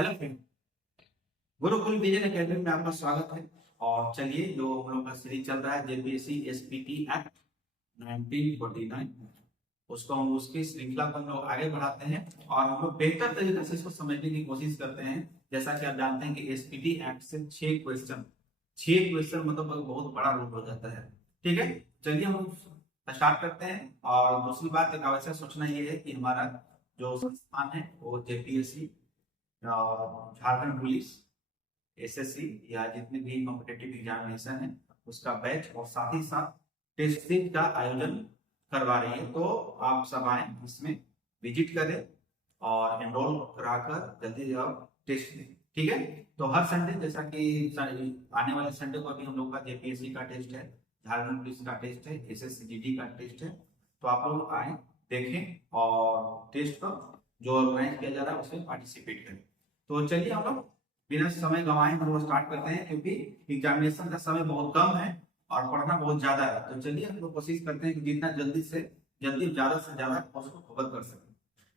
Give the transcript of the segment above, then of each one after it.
Hello friend, Gurukul vision academy में आपका स्वागत है। और चलिए, जो हम लोग का सीरीज चल रहा है जेपीएससी एसपीटी एक्ट 1949, उसको हम उसकी श्रृंखला को हम लोग आगे बढ़ाते हैं और हम लोग बेहतर तरीके से इसको समझने की कोशिश करते हैं। जैसा कि आप जानते हैं कि एसपीटी एक्ट से 6 क्वेश्चन मतलब बहुत बड़ा रूप हो जाता है। ठीक है, चलिए हम स्टार्ट करते हैं। और दूसरी बात, एक आवश्यक सूचना ये है कि हमारा जो संस्थान है वो जेपीएससी, झारखंड पुलिस, एसएससी या जितने भी कॉम्पिटिटिव एग्जामिनेशन है उसका बैच और साथ ही साथ टेस्ट सीरीज का आयोजन करवा रही है। तो आप सब आए, इसमें विजिट करें और एनरोल कराकर जल्दी आप टेस्ट दें। ठीक है, तो हर संडे, जैसा कि आने वाले संडे को भी हम लोग का जेपीएससी का टेस्ट है, झारखंड पुलिस का टेस्ट है, एसएससी जीडी का टेस्ट है। तो आप लोग आए, देखें और टेस्ट को जो ऑर्गेनाइज किया जा रहा है उसमें पार्टिसिपेट करें। तो चलिए हम लोग बिना समय गंवाए हम लोग स्टार्ट करते हैं, क्योंकि एग्जामिनेशन का समय बहुत कम है और पढ़ना बहुत ज्यादा है। तो चलिए हम लोग कोशिश करते हैं कि जितना जल्दी से ज्यादा से ज्यादा उसको कवर कर सकें।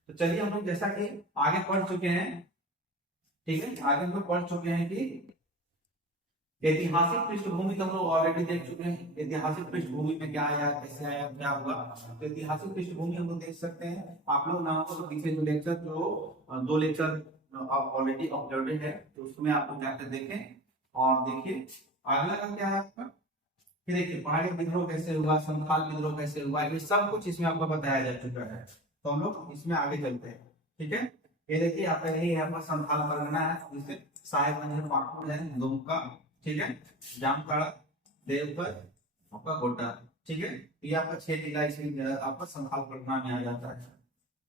तो चलिए हम लोग, जैसा कि आगे पढ़ चुके हैं, ठीक है, आगे हम लोग पढ़ चुके हैं कि ऐतिहासिक पृष्ठभूमि तो हम लोग ऑलरेडी देख चुके हैं। ऐतिहासिक पृष्ठभूमि में क्या आया, कैसे आया, क्या हुआ। तो ऐतिहासिक पृष्ठभूमि हम लोग देख सकते हैं। आप लोग ना तो पीछे जो लेक्चर, जो 2 लेक्चर आप ऑलरेडी अपलोडेड है, तो उसमें आप लोग जाकर देखें और देखिए अगला का क्या है आपका। फिर देखिए पहाड़ी विद्रोह कैसे हुआ, संथाल विद्रोह कैसे हुआ, ये सब कुछ इसमें आपको बताया जा चुका है। तो हम लोग इसमें आगे चलते हैं। ठीक है, ये देखिए आपका यही यहाँ पर संथाल परगना है, जिससे साहेबगंज है, पाकुड़ है, दुमका, ठीक है, जामताड़ा, देवघर, आपका गोड्डा। ठीक है, ये आपका 6 जिला इसमें आपका संथाल परगना में आ जाता है।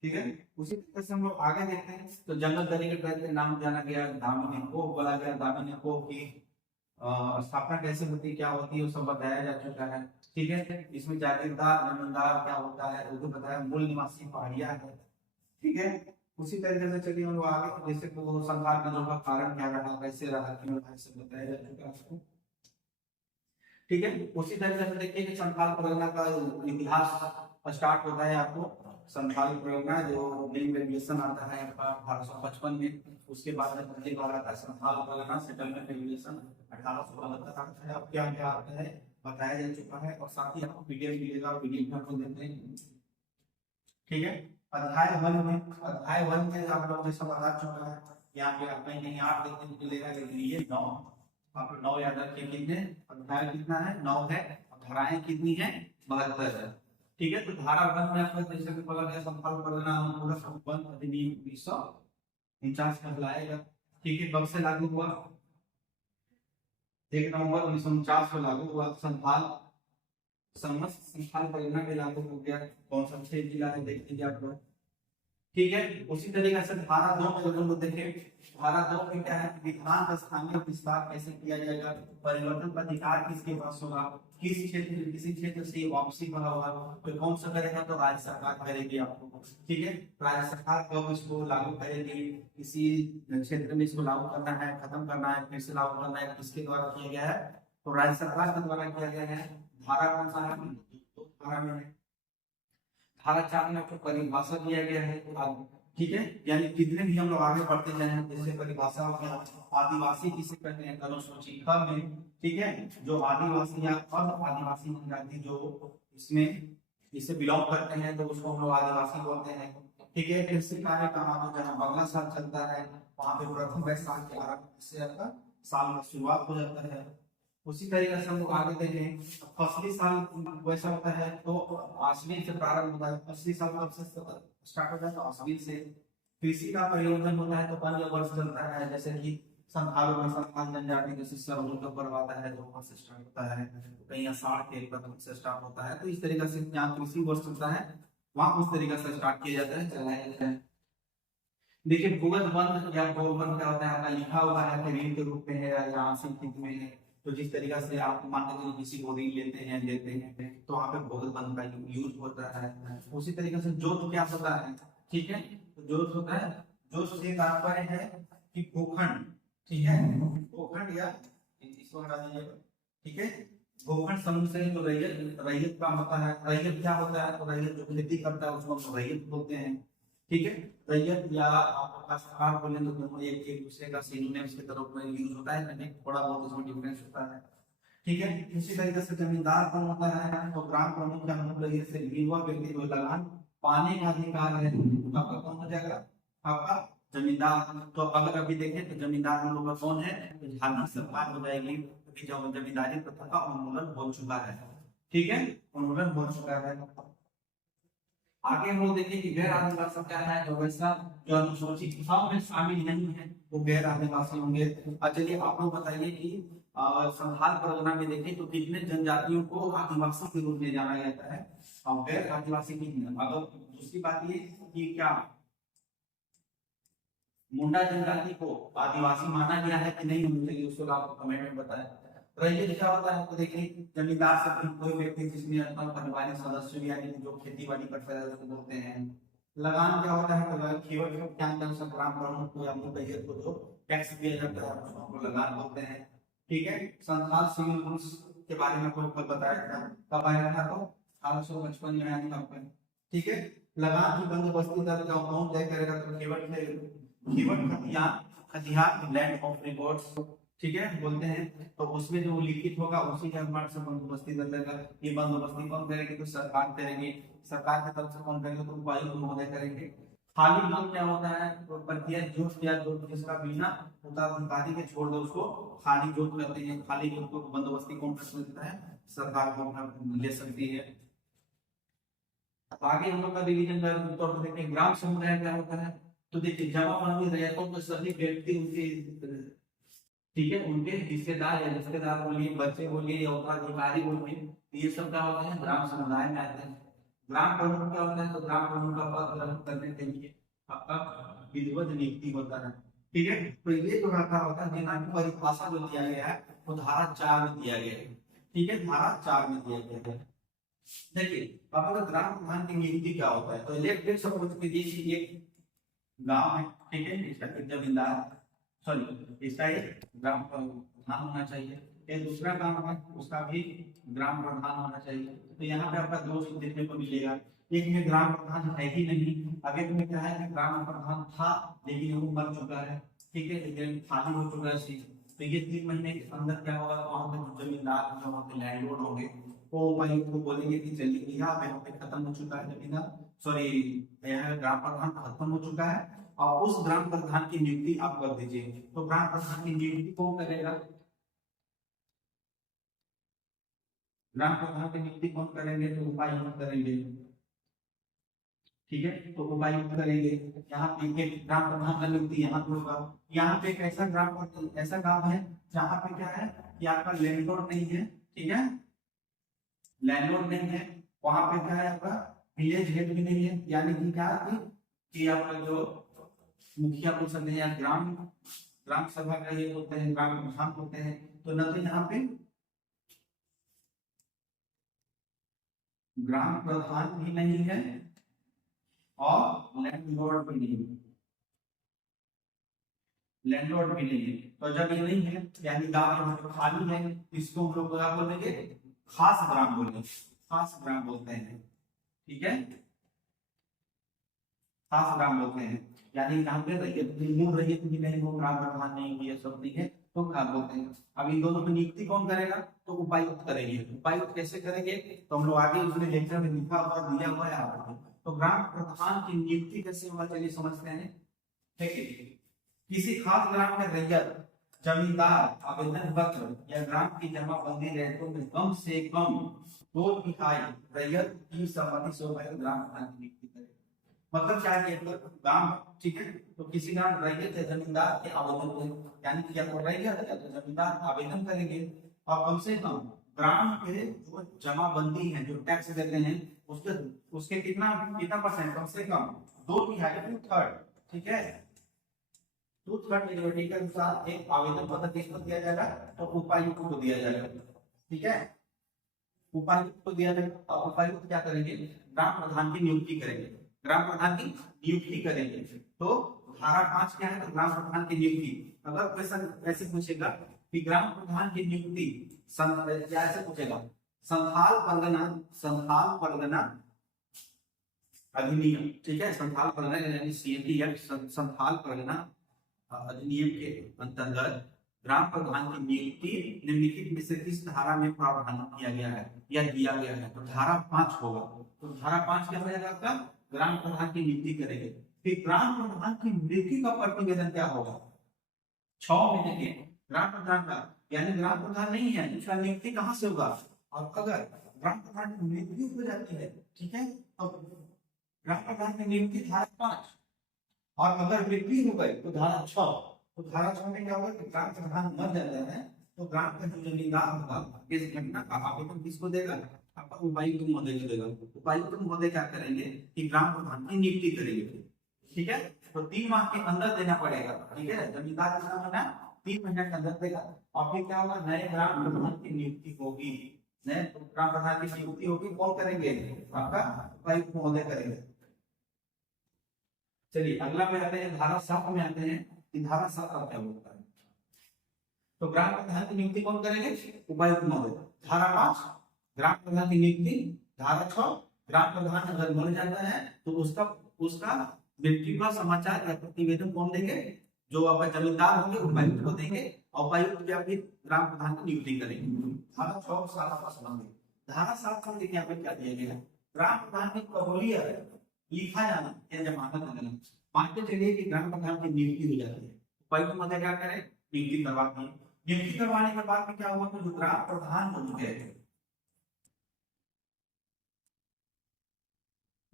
ठीक है, उसी तरह से हम लोग आगे देखते हैं। तो जंगल दरी के ट्राइब के नाम जाना गया, दामिनी को बोला गया, दामिनी को की स्थापना कैसे होती है, क्या होती है, वो सब बताया जा चुका है। ठीक है, इसमें जागीरदार जमींदार क्या होता है वो भी बताया, मूल निवासी पहाड़िया है। ठीक है, उसी तरीके से चलिए हम लोग आगे, जैसे को संथाल विद्रोह का कारण क्या रहा, कैसे रहा, क्यों रहा, सब बताया जा चुका है आपको। ठीक है, उसी तरीके से देखिए कि संथाल परगना का इतिहास स्टार्ट होता है आपको। संथाल परगना जो बिल रेगुलेशन आता है आपका 1855 में, उसके बाद में पहली बार आता है संथाल परगना सेटलमेंट रेगुलेशन 1872 आता है। अब क्या क्या आता है बताया जा चुका है, और साथ ही आपको पीडीएफ मिलेगा, पीडीएफ में देते हैं। ठीक है, अध्याय 1 में आप लोग जैसा बता चुका है, यहाँ पे आप कहीं 8 देखने को मिलेगा, लेकिन ये 9, आप 9 याद रखिए। कितने अध्याय, कितना है, 9 है। धाराएं कितनी है, 72 है। ठीक है, तो धारा 1 में आपको जैसे कि बोला गया, संथाल परगना पूरा संबंध अधिनियम 1949 कहलाएगा। ठीक है, कब से लागू हुआ, 1 नवंबर 1949 को लागू हुआ। संथाल समस्त संथाल परियोजना में लागू हो गया। कौन सा 6 जिला है देख लीजिए आप लोग। ठीक है, उसी तरीके से धारा 2 में अगर हम लोग देखें, धारा 2 में क्या है, विधान का स्थानीय विस्तार कैसे किया जाएगा, परिवर्तन का अधिकार किसके पास होगा, किस क्षेत्र, किसी क्षेत्र से वापसी का होगा, तो कौन सा करेगा, तो राज्य सरकार करेगी आपको। ठीक है, राज्य सरकार कब इसको लागू करेगी, किसी क्षेत्र में इसको लागू करना है, खत्म करना है, फिर से लागू करना है, किसके द्वारा किया गया है, तो राज्य सरकार के द्वारा किया गया है। धारा कौन सा है, धारा में है। धारा 4 में आपको परिभाषा दिया गया है। ठीक है, यानी कितने भी हम लोग आगे बढ़ते जाए, जैसे परिभाषा हो गया, आदिवासी किसे कहते हैं, अनुसूची ख में। ठीक है, जो आदिवासी या अर्ध आदिवासी जनजाति जो इसमें इससे बिलोंग करते हैं, तो उसको हम लोग आदिवासी बोलते हैं। ठीक है, कृषि कार्य का तो जहाँ बगला साल चलता है, वहां पे प्रथम वैशाख के आरंभ से आपका साल का शुरुआत हो जाता है। उसी तरीके से हम लोग आगे देखें, फसली साल वैसा होता है, तो अश्विन से प्रारंभ होता है। फसली साल कब से स्टार्ट होता है, तो अश्विन से। कृषि का प्रयोजन होता है तो 5 वर्ष चलता है, जैसे कि संथालों में संथाल जनजाति जैसे सरहुल का पर्व आता है तो वहां से स्टार्ट होता है, कहीं आषाढ़ के प्रथम से स्टार्ट होता है। तो इस तरीके से जहाँ कृषि वर्ष चलता है वहां उस तरीके से स्टार्ट किया जाता है, चलाया जाता है। देखिए भूगत वन या भूगत क्या होता है, आपका लिखा हुआ है ऋण के रूप में है या आंशिक हित में है। तो जिस तरीका से आप मान के चलिए किसी को ऋण लेते हैं, देते हैं, तो वहाँ पे भूगत वन का यूज होता है। उसी तरीके से जोत क्या होता है, ठीक है, तो जोत होता है, जोत से तात्पर्य है कि भूखंड। ठीक है, भूखंड या इसको हटा दीजिएगा। ठीक है, भूखंड समूह से जो रैयत रैयत का होता है, रैयत क्या होता है, तो रैयत जो खेती करता है उसको हम रैयत बोलते हैं। ठीक है। रैयत या आपका सरकार बोले तो दोनों एक एक दूसरे का सिनोनिम्स की तरफ में यूज होता है, लेकिन थोड़ा बहुत इसमें डिफरेंस होता है। ठीक है। इसी तरीके से जमींदार कौन होता है, तो ग्राम प्रमुख का मतलब ये से युवा व्यक्ति जो लगान पाने का अधिकार है, आपका कौन हो जाएगा, आपका जमींदार। तो अगर अभी देखें तो जमींदार हम लोग का कौन है, तो झारखंड सरकार हो जाएगी, क्योंकि जो जमींदारी प्रथा का उन्मूलन हो चुका है। ठीक है, उन्मूलन हो चुका है। आगे हम लोग देखें कि गैर आदिवासी क्या है, जो वैसा जो अनुसूचित में शामिल नहीं है वो गैर आदिवासी होंगे। चलिए आप लोग बताइए कि संथाल परगना में देखें तो कितने जनजातियों को आदिवासी के रूप में जाना जाता है और गैर आदिवासी कितने। अगर दूसरी बात ये कि क्या मुंडा जनजाति को आदिवासी माना गया है कि नहीं, मुझे उसको आप कमेंट में बताएं। रैयत क्या होता है, तो देखिए जमींदार से कोई व्यक्ति जिसमें अपना पारिवारिक सदस्य यानी जो खेती बाड़ी करता है उसको बोलते हैं। लगान क्या होता है, तो केवल क्या अंदर ग्राम प्रमुख को या रैयत को जो टैक्स दिया जाता है उसको लगान बोलते हैं। ठीक है। संथाल सिविल रूल्स के बारे में आपको कल बताया था, कब आया था, तो 1855 में आया था आपका। ठीक है। लगान की बंदोबस्ती दर का कौन तय करेगा, तो केवल खतियान लैंड ऑफ रिकॉर्ड्स, ठीक है, बोलते हैं। तो उसमें जो लिखित होगा उसी के अनुसार से बंदोबस्ती कर देगा। ये बंदोबस्ती कौन करेगी, तो सरकार करेगी। सरकार की तरफ से कौन करेगा, तो उपायुक्त महोदय करेंगे। खाली जोत क्या होता है, तो प्रत्येक जोत या जोत जिसका बिना उत्तराधिकारी के छोड़ दो उसको खाली जोत कहते हैं। खाली जोत को बंदोबस्ती कौन कर सकता है, सरकार को ले सकती है। आगे हम लोग का रिवीजन का तौर पर देखें ग्राम समुदाय क्या होता है, तो देखिए जमाबंदी रैयतों के सभी व्यक्ति उनके, ठीक है, उनके हिस्सेदार या रिश्तेदार बोलिए, बच्चे बोलिए या उत्तराधिकारी बोलिए, ये सब क्या होते हैं, ग्राम समुदाय में आते हैं। ग्राम प्रमुख क्या होता है, तो ग्राम प्रमुख का पद ग्रहण करने के लिए आपका विधिवत नियुक्ति होता है। ठीक है। तो ये जो रखा होता है जिनकी परिभाषा जो दिया गया है वो धारा 4 में दिया गया है। ठीक है, धारा 4 में दिया गया है। देखिए अब अगर ग्राम प्रधान की नियुक्ति क्या होता है, तो इलेक्टेड सपोज कीजिए एक गांव है, ठीक है, इसका एक जमींदार, सॉरी इसका एक ग्राम प्रधान होना चाहिए। एक दूसरा गांव है उसका भी ग्राम प्रधान होना चाहिए। तो यहाँ पे आपका दोष देखने को मिलेगा, एक में ग्राम प्रधान है ही नहीं, अब एक में क्या है कि ग्राम प्रधान था लेकिन वो मर चुका है। ठीक है, लेकिन खाली हो चुका है सीट। तो ये 3 महीने के अंदर क्या होगा, तो वहाँ पे जमींदार जो वहाँ पे लैंडलॉर्ड होंगे वो उपायुक्त को बोलेंगे कि चलिए यहाँ पे खत्म हो चुका है जमींदार, सॉरी यहाँ ग्राम प्रधान खत्म हो चुका है और उस ग्राम प्रधान की नियुक्ति आप कर दीजिए। तो ग्राम प्रधान की नियुक्ति कौन करेगा, ग्राम प्रधान की नियुक्ति कौन करेंगे, तो उपायुक्त करेंगे। ठीक है, तो उपायुक्त करेंगे। यहाँ पे एक ग्राम प्रधान का नियुक्ति यहाँ पे होगा। यहाँ पे एक ऐसा ऐसा गांव है जहाँ पे क्या है कि आपका लैंडलॉर्ड नहीं है। ठीक है, लैंडलॉर्ड नहीं है, वहां पे क्या है आपका विलेज हेड भी नहीं है, यानी कि क्या है कि आपका जो मुखिया बोल सकते हैं या ग्राम सभा का ये होते हैं, ग्राम प्रधान होते हैं। तो न तो यहाँ पे ग्राम प्रधान भी नहीं है और लैंडलॉर्ड भी नहीं है, लैंडलॉर्ड भी नहीं है। तो जब ये नहीं है यानी गांव यहाँ पे खाली है, इसको हम लोग क्या बोलेंगे, खास ग्राम बोलेंगे, खास ग्राम बोलते हैं। ठीक है, खास ग्राम बोलते हैं, यानी यहाँ पे रैयत मूल रैयत भी नहीं हो, ग्राम प्रधान नहीं हो, ये सब नहीं है, तो खास बोलते हैं। अब इन दोनों की नियुक्ति कौन करेगा, तो उपायुक्त करेंगे। उपायुक्त कैसे करेंगे, तो हम लोग आगे उसमें लेक्चर में लिखा हुआ दिया हुआ है आपको। तो ग्राम प्रधान की नियुक्ति कैसे होगा, चलिए समझते हैं। ठीक है, किसी खास ग्राम के रैयत जमींदार आवेदन पत्र या ग्राम की जमाबंदी रैयतों में कम से कम 2/3 रैयत की सहमति से ग्राम प्रधान की नियुक्ति करेगा। मतलब क्या है, गांव, ठीक है, तो किसी गांव रैयत या जमींदार के आवेदन, यानी कि या तो रैयत या तो जमींदार आवेदन करेंगे और कम से कम ग्राम के जो जमाबंदी है, जो टैक्स देते हैं उसके कितना कितना परसेंट, कम से कम 2/3, ठीक है, 2/3 मेजोरिटी के अनुसार एक आवेदन पत्र किसको दिया जाएगा, तो उपायुक्त को दिया जाएगा। ठीक है, उपायुक्त को दिया जाएगा और उपायुक्त क्या करेंगे, ग्राम प्रधान की नियुक्ति करेंगे, ग्राम प्रधान की नियुक्ति करेंगे। तो धारा 5 क्या है, तो ग्राम प्रधान की नियुक्ति। अगर क्वेश्चन ऐसे पूछेगा कि ग्राम प्रधान की नियुक्ति ऐसे पूछेगा, संथाल परगना अधिनियम, ठीक है, संथाल परगना यानी सीएमडी एक्ट, संथाल परगना अधिनियम के अंतर्गत ग्राम प्रधान की नियुक्ति निम्नलिखित में से किस धारा में प्रावधान किया गया है या दिया गया है? तो धारा 5 होगा। तो धारा 5 क्या हो जाएगा आपका? ग्राम प्रधान की नियुक्ति करेंगे। फिर ग्राम प्रधान की नियुक्ति का प्रतिवेदन क्या होगा? 6 महीने के ग्राम प्रधान का, यानी ग्राम प्रधान नहीं है, उसका नियुक्ति कहाँ से होगा? और अगर ग्राम प्रधान की मृत्यु हो जाती है, ठीक है, तो ग्राम प्रधान की नियुक्ति धारा 5, और अगर मृत्यु हो गई तो धारा 6। तो धारा 6 में क्या होगा कि ग्राम प्रधान मर जाता है तो ग्राम का जो जमींदार होगा इस घटना का आवेदन किसको देगा? आपका उपायुक्त महोदय को देगा। उपायुक्त महोदय क्या करेंगे कि ग्राम प्रधान की नियुक्ति करेंगे, ठीक है। तो 3 माह के अंदर देना पड़ेगा, ठीक है। जमींदार कितना महीना? 3 महीने के अंदर देगा। और फिर क्या होगा? नए ग्राम प्रधान की नियुक्ति होगी। नए ग्राम प्रधान की नियुक्ति होगी, कौन करेंगे? आपका उपायुक्त महोदय करेंगे। चलिए अगला पे आते हैं, धारा 7 में आते हैं कि धारा 7 का क्या होता है। तो ग्राम प्रधान की नियुक्ति कौन करेंगे? उपायुक्त महोदय। धारा 5 ग्राम प्रधान की नियुक्ति। धारा 6 ग्राम प्रधान अगर मर जाता है तो उसका मृत्यु का समाचार या प्रतिवेदन कौन देंगे? जो आपका जमींदार होंगे उपायुक्त को देंगे, और उपायुक्त या फिर ग्राम प्रधान की नियुक्ति करेंगे। धारा 6 और 7 का संबंध। धारा 7 में देखिए यहाँ पे क्या दिया गया है? ग्राम प्रधान की कबूलियत लिखा जाना या जमानत देना। मान के चलिए कि ग्राम प्रधान की नियुक्ति हो जाती है, उपायुक्त महोदय क्या करें? नियुक्ति करवाते हैं। नियुक्ति करवाने के बाद में क्या हुआ? तो जो ग्राम प्रधान होंगे,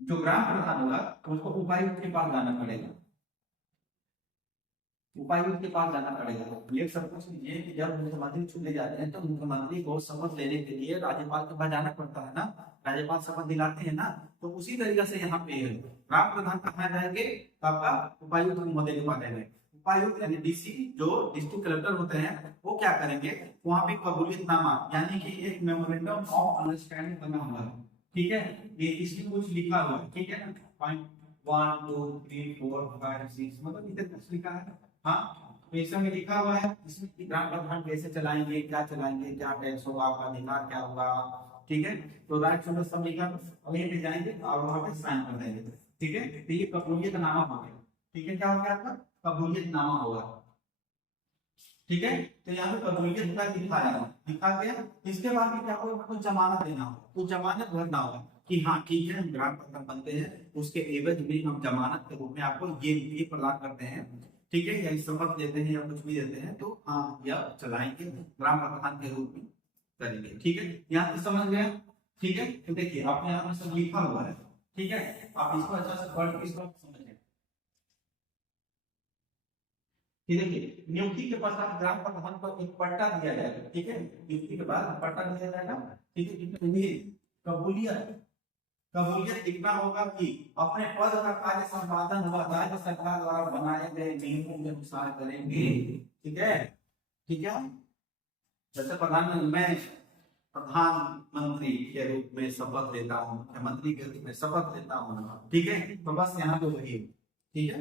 जो ग्राम प्रधान होगा उसको उपायुक्त के पास जाना पड़ेगा। उपायुक्त के पास जाना पड़ेगा। ये सब कुछ ये कि जब मुख्यमंत्री चुने जाते हैं तो मुख्यमंत्री को शपथ लेने के लिए राज्यपाल के पास जाना पड़ता है ना, राज्यपाल शपथ दिलाते हैं ना। तो उसी तरीके से यहाँ पे ग्राम प्रधान कहाँ जाएंगे? आपका उपायुक्त महोदय के पास जाएंगे। उपायुक्त यानी डीसी, जो डिस्ट्रिक्ट कलेक्टर होते हैं, वो क्या करेंगे? वहाँ पे कबूलियतनामा यानी कि एक मेमोरेंडम ऑफ अंडरस्टैंडिंग बना हुआ है, ठीक है। ये इसमें कुछ लिखा हुआ है, ठीक है ना। पॉइंट 1 2 3 4 5 6 मतलब इधर कुछ लिखा है, हाँ। तो इसमें लिखा हुआ है इसमें ग्राम प्रधान कैसे चलाएंगे, क्या चलाएंगे, क्या टैक्स होगा, आपका अधिकार क्या होगा, ठीक है। तो राइट सुनो सब लिखा, वहीं पे जाएंगे और वहां पे साइन कर देंगे, ठीक है। तो ये कबूलियतनामा हो गया, ठीक है। क्या हो गया आपका? कबूलियतनामा होगा, ठीक है। तो यहाँ पे कबूलियत का लिखा गया। इसके बाद में क्या होगा? कुछ जमानत देना होगा, कुछ जमानत भरना होगा कि हाँ ठीक है हम ग्राम प्रधान बनते हैं, उसके एवज में हम जमानत के रूप में आपको ये प्रदान करते हैं, ठीक है, या शपथ देते हैं या कुछ भी देते हैं, तो हाँ यह चलाएंगे, ग्राम प्रधान के रूप में करेंगे, ठीक है। यहाँ से समझ गया, ठीक है। तो देखिए आपने यहाँ पर सब लिखा हुआ है, ठीक है। आप इसको अच्छा से पढ़ के इसको समझिए। देखिए नियुक्ति के पश्चात ग्राम प्रधान को एक पट्टा दिया जाएगा, ठीक है। नियुक्ति के बाद पट्टा दिया जाएगा, ठीक है। कबूलियत कबूलियत इतना होगा कि अपने पद का कार्य संपादन व राज्य सरकार द्वारा बनाए गए नियमों के अनुसार करेंगे, ठीक है, ठीक है। जैसे प्रधानमंत्री के रूप में शपथ लेता हूँ, मुख्यमंत्री के रूप में शपथ लेता हूँ, ठीक है। तो बस यहाँ पे वही, ठीक है।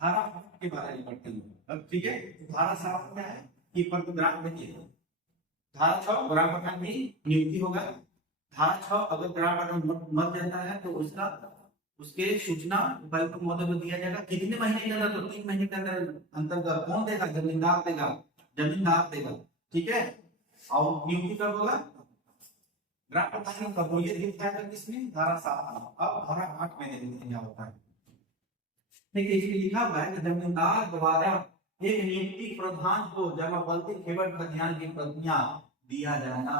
धारा के बारे में पढ़ते हैं अब, ठीक है। धारा 7 में है कि ग्राम देखिए, धारा 6 ग्राम प्रधान की नियुक्ति होगा। धारा 6 अगर ग्राम प्रधान मर जाता है तो उसके सूचना उपायुक्त महोदय को दिया जाएगा। कितने महीने के अंदर? तो 3 महीने के अंतर्गत कौन देगा? जमींदार देगा, जमींदार देगा, ठीक है। और नियुक्ति कब होगा? ग्राम प्रधान की कबूलियत दिखाया जाएगा किसमें? धारा 7 में। अब धारा 8 में देखते क्या होता है। देखिए इसमें लिखा हुआ है कि जमींदार द्वारा एक नियुक्ति प्रधान को जमाबंदी खेवट खतियान की प्रतियां दिया जाना,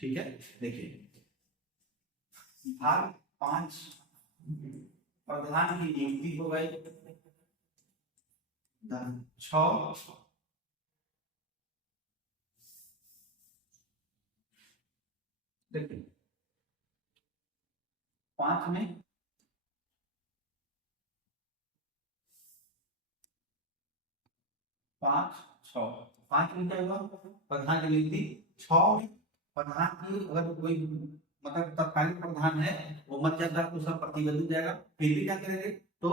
ठीक है। देखिए भाग 5 प्रधान की नियुक्ति हो गई। 6 देखिए 5 में 5 6 5 में क्या हुआ? प्रधान की नियुक्ति। 6 में प्रधान की अगर कोई मतलब तत्कालीन प्रधान है वो मर जाता है तो उसका प्रतिवेदन जाएगा। फिर भी क्या करेंगे? तो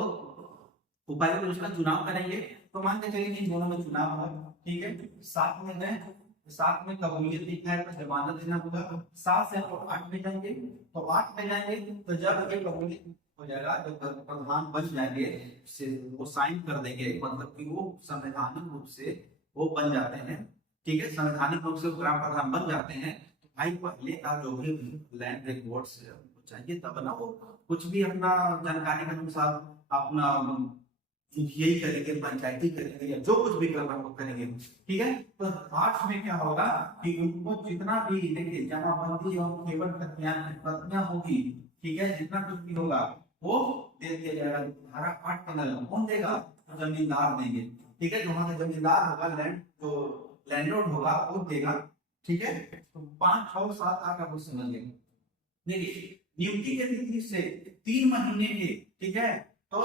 उपायुक्त उसका चुनाव करेंगे। तो मान के चलिए कि दोनों में चुनाव हुआ, ठीक है। 7 में गए साथ में कबूलियत लिखा है तो जमानत देना होगा। 7 से 8 में जाएंगे, तो 8 में जाएंगे तो जब ये कबूलियत हो जाएगा, जब प्रधान बन जाएंगे से वो साइन कर देंगे, मतलब कि वो संवैधानिक रूप से वो बन जाते हैं। ठीक है, संवैधानिक रूप से ग्राम प्रधान बन जाते हैं। तो भाई पहले का जो भी लैंड रिकॉर्ड्स चाहिए तब ना वो कुछ भी अपना जानकारी के अनुसार अपना यही करेंगे, पंचायती करेंगे या जो कुछ भी करना वो करेंगे। ठीक है, तो 8 में क्या होगा कि उनको जितना भी देखिए जमाबंदी और केवल प्रतियां होगी, ठीक है, जितना कुछ भी होगा वो दे दिया जाएगा। धारा 8 के अंदर कौन देगा? तो जमींदार देंगे। ठीक है, जो वहां का जमींदार होगा, लैंड जो लैंडलॉर्ड होगा वो देगा। ठीक है, तो 5, 6, 7, 8 आप समझ लेंगे। देखिए नियुक्ति के तिथि से 3 महीने के, ठीक है, तो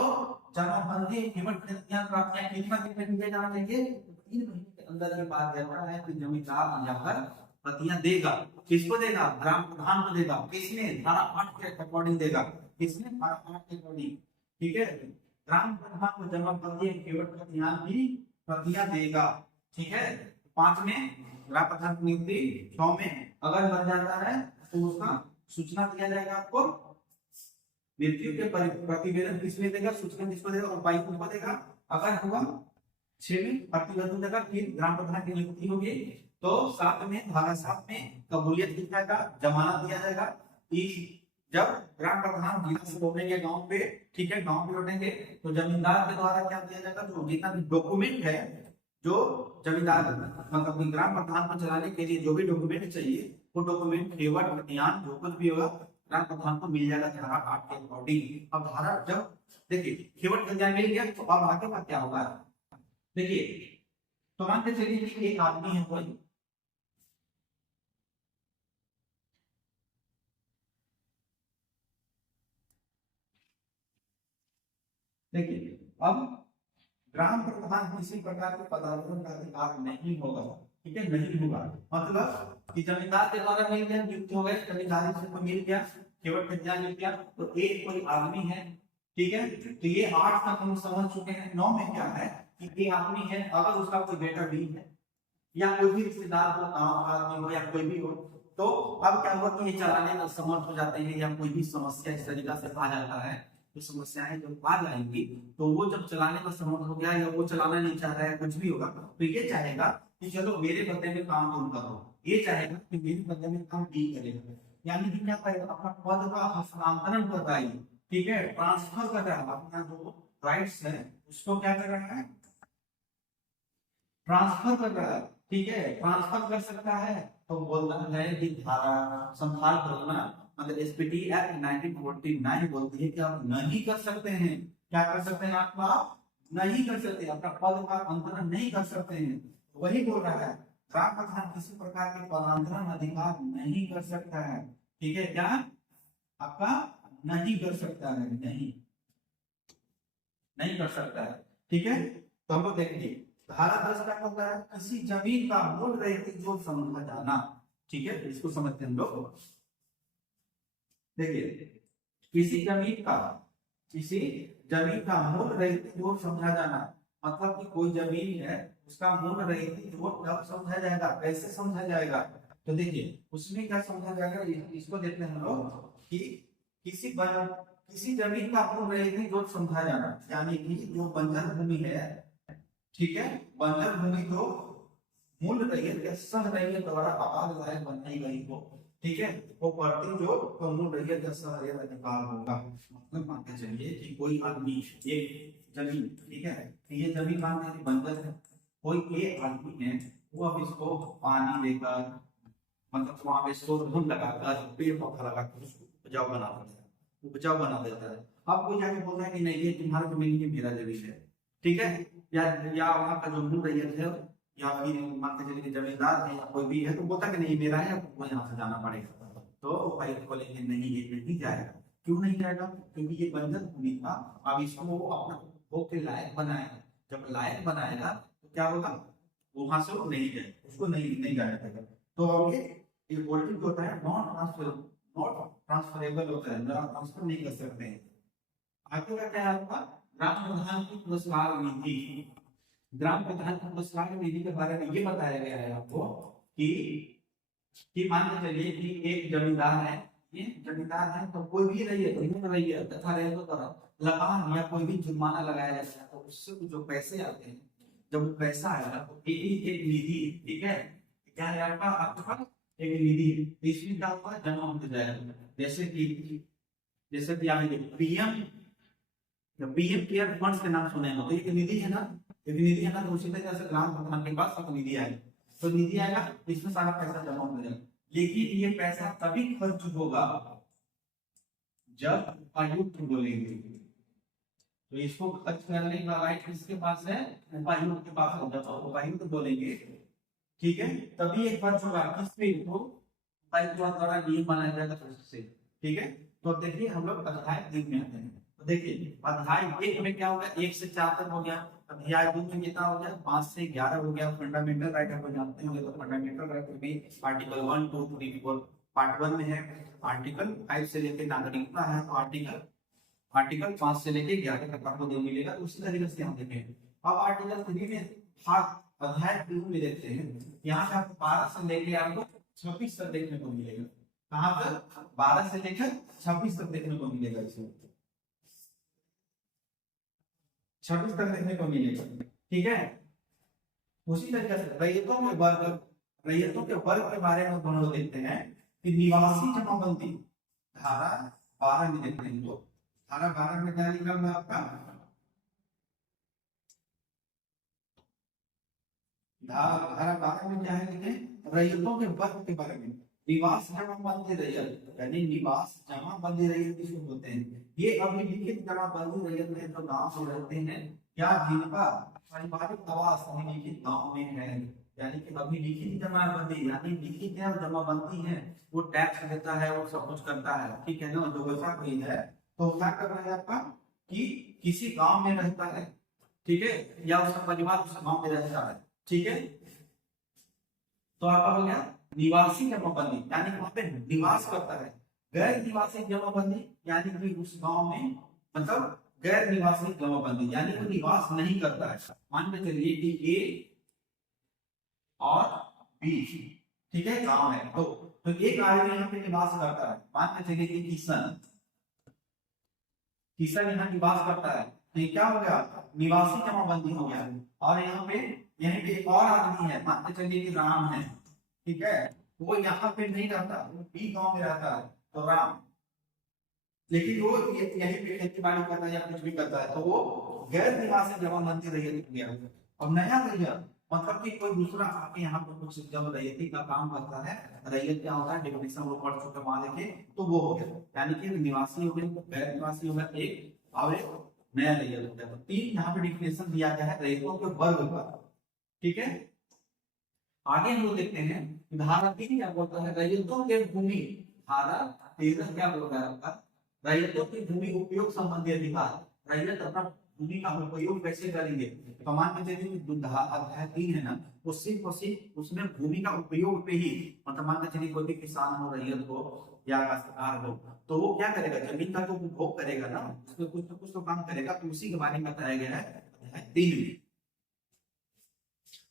जमाबंदी केवल प्रतियां प्राप्तियां कितना दिए जाना चाहिए? 3 महीने के अंदर ये बात कहता है कि जमींदार यहाँ प्रतियां देगा। किसको देगा? ग्राम प्रधान को देगा। किसने? धारा 8 के अकॉर्डिंग देगा। किसने? धारा 8 के अकॉर्डिंग। ठीक है, ग्राम प्रधान को जमाबंदी केवल प्रतियां देगा। ठीक है, 5 में ग्राम प्रधान की नियुक्ति, 6 में अगर बन जाता है तो उसका सूचना दिया जाएगा आपको। मृत्यु के प्रतिवेदन किसने देगा? सूचना किसको देगा? उपायुक्त को देगा। अगर हुआ 6 में प्रतिवेदन देगा, फिर ग्राम प्रधान की नियुक्ति होगी। तो 7 में धारा 7 में कबूलियत लिखाएगा, जमानत दिया जाएगा। जब ग्राम प्रधान जिला से लौटेंगे गांव पे, ठीक है, गांव पे लौटेंगे तो जमींदार के द्वारा क्या दिया जाएगा? जो जितना भी डॉक्यूमेंट है, जो जमींदार मतलब ग्राम प्रधान को चलाने के लिए जो भी डॉक्यूमेंट चाहिए, वो डॉक्यूमेंट केवल प्रतियां जो कुछ भी होगा ग्राम प्रधान को मिल जाएगा धारा 8 के अकॉर्डिंग। अब धारा जब देखिए केवल प्रतियां मिल गया तो अब आगे का क्या होगा? देखिए, तो मान के चलिए कि एक आदमी है कोई, देखिए अब ग्राम प्रधान किसी प्रकार के पदार्पण का अधिकार नहीं होगा। ठीक है, नहीं होगा मतलब कि जमींदार के द्वारा मिल गया, नियुक्त हो गए, जमींदारी से मिल गया, केवल प्रतियां मिल गया। तो एक कोई आदमी है, ठीक है, तो ये 8 तक हम समझ चुके हैं। 9 में क्या है कि ये आदमी है, अगर उसका कोई बेटा भी है या कोई भी रिश्तेदार हो, गांव का आदमी हो या कोई भी हो, तो अब क्या हुआ कि ये चलाने में समर्थ हो जाते हैं या कोई भी समस्या इस तरीका से आ जाता है, तो समस्याएं जब आ जाएंगी तो वो जब चलाने का समर्थ हो गया या वो चलाना नहीं चाह रहा है, कुछ भी होगा, तो ये चाहेगा कि चलो मेरे बदले में काम तुम करो। ये चाहेगा कि मेरे बदले में काम भी करेगा, यानी कि क्या करेगा? अपना पद का हस्तांतरण कर रहा है। ठीक है, ट्रांसफर कर रहा है, अपना जो राइट्स है उसको क्या कर रहा है? ट्रांसफर कर रहा है। ठीक है, ट्रांसफर कर सकता है तो बोलना है कि धारा संथाल बोलना मतलब एसपीटी एक्ट 1949 बोलती है कि आप नहीं कर सकते हैं। क्या कर सकते हैं? आप नहीं कर सकते, अपना पद का अंतरण नहीं कर सकते हैं। वही बोल रहा है ग्राम प्रधान किसी प्रकार के पदांतरण अधिकार नहीं कर सकता है। ठीक है, क्या आपका नहीं कर सकता है? नहीं कर सकता है। ठीक है, तो हम लोग देखिए धारा 10 क्या होता है? किसी जमीन का मूल रहित जो समझा जाना। ठीक है, इसको समझते हैं हम लोग। देखिए किसी जमीन का मूल रहित जो समझा जाना, मतलब कि कोई जमीन है उसका मूल रहित जो कब समझा जाएगा, कैसे समझा जाएगा? तो देखिए उसमें क्या समझा जाएगा, इसको देखते हैं हम लोग कि किसी जमीन का मूल रहित जो समझा जाना, यानी कि जो बंजर भूमि है, ठीक है, बंजर भूमि को मूल रहित या सह रहित द्वारा आबाद लायक बनाई गई हो। ठीक है, वो प्रति जो तो मूल रहित या सह रहित अधिकार होगा। मतलब मान के चलिए कि कोई आदमी एक जमीन, ठीक है, ये जमीन मान लीजिए बंजर है, कोई एक आदमी है वो अब इसको पानी देकर मतलब वहां पे शोधन लगाकर पेड़ पौधा लगाकर उसको उपजाऊ बना देता है। अब कोई जाके बोलता है कि नहीं ये तुम्हारा जमीन, ये मेरा जमीन है। ठीक है, या वहां का जो मूल रैयत है या फिर मान के चलिए जमींदार है या कोई भी है, तो बोलता कि नहीं मेरा है, आपको यहाँ से जाना पड़ेगा। तो उपायुक्त बोलेंगे नहीं ये नहीं जाएगा। क्यों नहीं जाएगा? क्योंकि ये बंजर भूमि था, अब इसको वो अपना भोग के लायक बनाएगा। जब लायक बनाएगा तो क्या होगा? वहां से वो नहीं जाए, उसको नहीं जाने देगा। तो अब ये वोल्टेज होता है नॉट ट्रांसफरेबल होता है, ट्रांसफर नहीं कर सकते हैं। आगे का क्या है आपका? ग्राम प्रधान की पुरस्कार निधि। ग्राम प्रधान की पुरस्कार निधि के बारे में ये बताया गया है आपको कि मान के चलिए कि एक जमींदार है, ये जमींदार है, तो कोई भी रहिए तथा रहे तो लगान या कोई भी जुर्माना लगाया जाता है, तो उससे जो पैसे आते हैं, जब वो पैसा आएगा तो एक निधि, ठीक है, क्या है आपका एक निधि, इसमें क्या होगा, जमा होते जाएगा। जैसे कि आप पीएम पीएम केयर फंड के नाम सुने हो, तो एक निधि है ना, एक निधि है ना, तो उसी तरह से ग्राम प्रधान के पास एक निधि आएगा, तो निधि आएगा, इसमें सारा पैसा जमा हो जाएगा। लेकिन ये पैसा तभी खर्च होगा जब उपायुक्त बोलेंगे, तो इसको खर्च करने का राइट किसके पास है, उपायुक्त के पास होगा। जब उपायुक्त बोलेंगे, ठीक है, तभी ये खर्च होगा, किस पे, तो उपायुक्त द्वारा नियम बनाया जाएगा उससे, ठीक है। तो अब देखिए हम लोग अध्याय 3 में आते हैं, तो देखिए अध्याय 1 में क्या होगा, 1 से 4 तक हो गया, अध्याय 2 में कितना हो गया, 5 से 11 हो गया, फंडामेंटल राइट आप जानते होंगे, तो फंडामेंटल राइट भी आर्टिकल 1 2 3 4 पार्ट 1 में है, आर्टिकल 5 से लेकर नागरिकता है, तो आर्टिकल 5 से लेकर 11 तक आपको मिलेगा। तो उसी तरीके से हम देखेंगे। अब आर्टिकल 3 में भाग अध्याय 2 में देखते हैं, यहाँ पे आपको 12 से लेकर आपको 26 तक देखने को मिलेगा। कहाँ पर 12 से लेकर 26 तक देखने को मिलेगा, इसमें 26 तक देखने को मिलेगा, ठीक है। उसी तरीके से रैयतों के वर्ग के बारे में हम लोग देखते हैं कि निवासी जमाबंदी धारा 12 में देखते हैं, तो धारा 12 में क्या लिखा हुआ आपका, धारा 12 में क्या है, लिखे रैयतों के वर्ग के बारे में, निवास जमाबंदी रैयत, यानी निवास जमाबंदी रैयत किसको बोलते हैं, ये अभी लिखित जमाबंदी रैयत में तो गांव में रहते हैं, क्या जिनका पारिवारिक आवास निम्नलिखित गांव में है, यानी कि अभी लिखित जमाबंदी, यानी लिखित है और जमाबंदी है, वो टैक्स देता है, वो सब कुछ करता है, ठीक है ना। जो वैसा कोई है तो क्या कर रहा है आपका, कि किसी गांव में रहता है, ठीक है, या उसका परिवार उस गांव में रहता है, ठीक है। तो आपका हो गया निवासी जमाबंदी, यानी वहां पे निवास करता है। गैर निवासी जमाबंदी यानी कि उस गांव में, मतलब गैर निवासी जमाबंदी यानी वो निवास नहीं करता है। मान के चलिए कि ए और बी, ठीक है, गांव है, तो एक आदमी यहाँ पे निवास करता है, मान के चलिए कि किशन यहाँ निवास करता है, तो ये क्या हो गया, निवासी जमाबंदी हो गया। और यहाँ पे एक और आदमी है, मान के चलिए कि राम है, ठीक है, वो यहाँ पे नहीं रहता, वो बी गांव में रहता है, तो राम, लेकिन वो यहीं पे खेती बाड़ी करता है या कुछ भी करता है, तो वो गैर निवासी जमाबंदी रैयत हो गया। अब नया रैयत मतलब कि कोई दूसरा आके यहाँ पे कुछ जब रैयती का काम करता है, रैयत क्या होता है, डेफिनेशन वो पढ़ चुके वहां देखे, तो वो हो गया, यानी कि निवासी हो गया, गैर निवासी हो गया एक, और एक नया रैयत हो गया। तो 3 यहाँ पे डेफिनेशन दिया गया है रैयतों के वर्ग का, ठीक है। आगे हम लोग देखते हैं धारा 3 क्या बोलता है, रैयतों के भूमि, धारा 13 क्या बोलता है आपका, रैयतों की भूमि उपयोग संबंधी अधिकार, रैयत अपना भूमि का उपयोग कैसे करेंगे, तो मान के चलिए अध्याय 3 है ना, वो सिर्फ और सिर्फ उसमें भूमि का उपयोग पे ही, मतलब मान के चलिए कोई भी किसान हो, रैयत हो या काश्तकार हो, तो वो क्या करेगा, जमीन का जो उपभोग करेगा ना, उसमें कुछ न कुछ तो काम करेगा, तो उसी के बारे में बताया गया है अध्याय 3 में।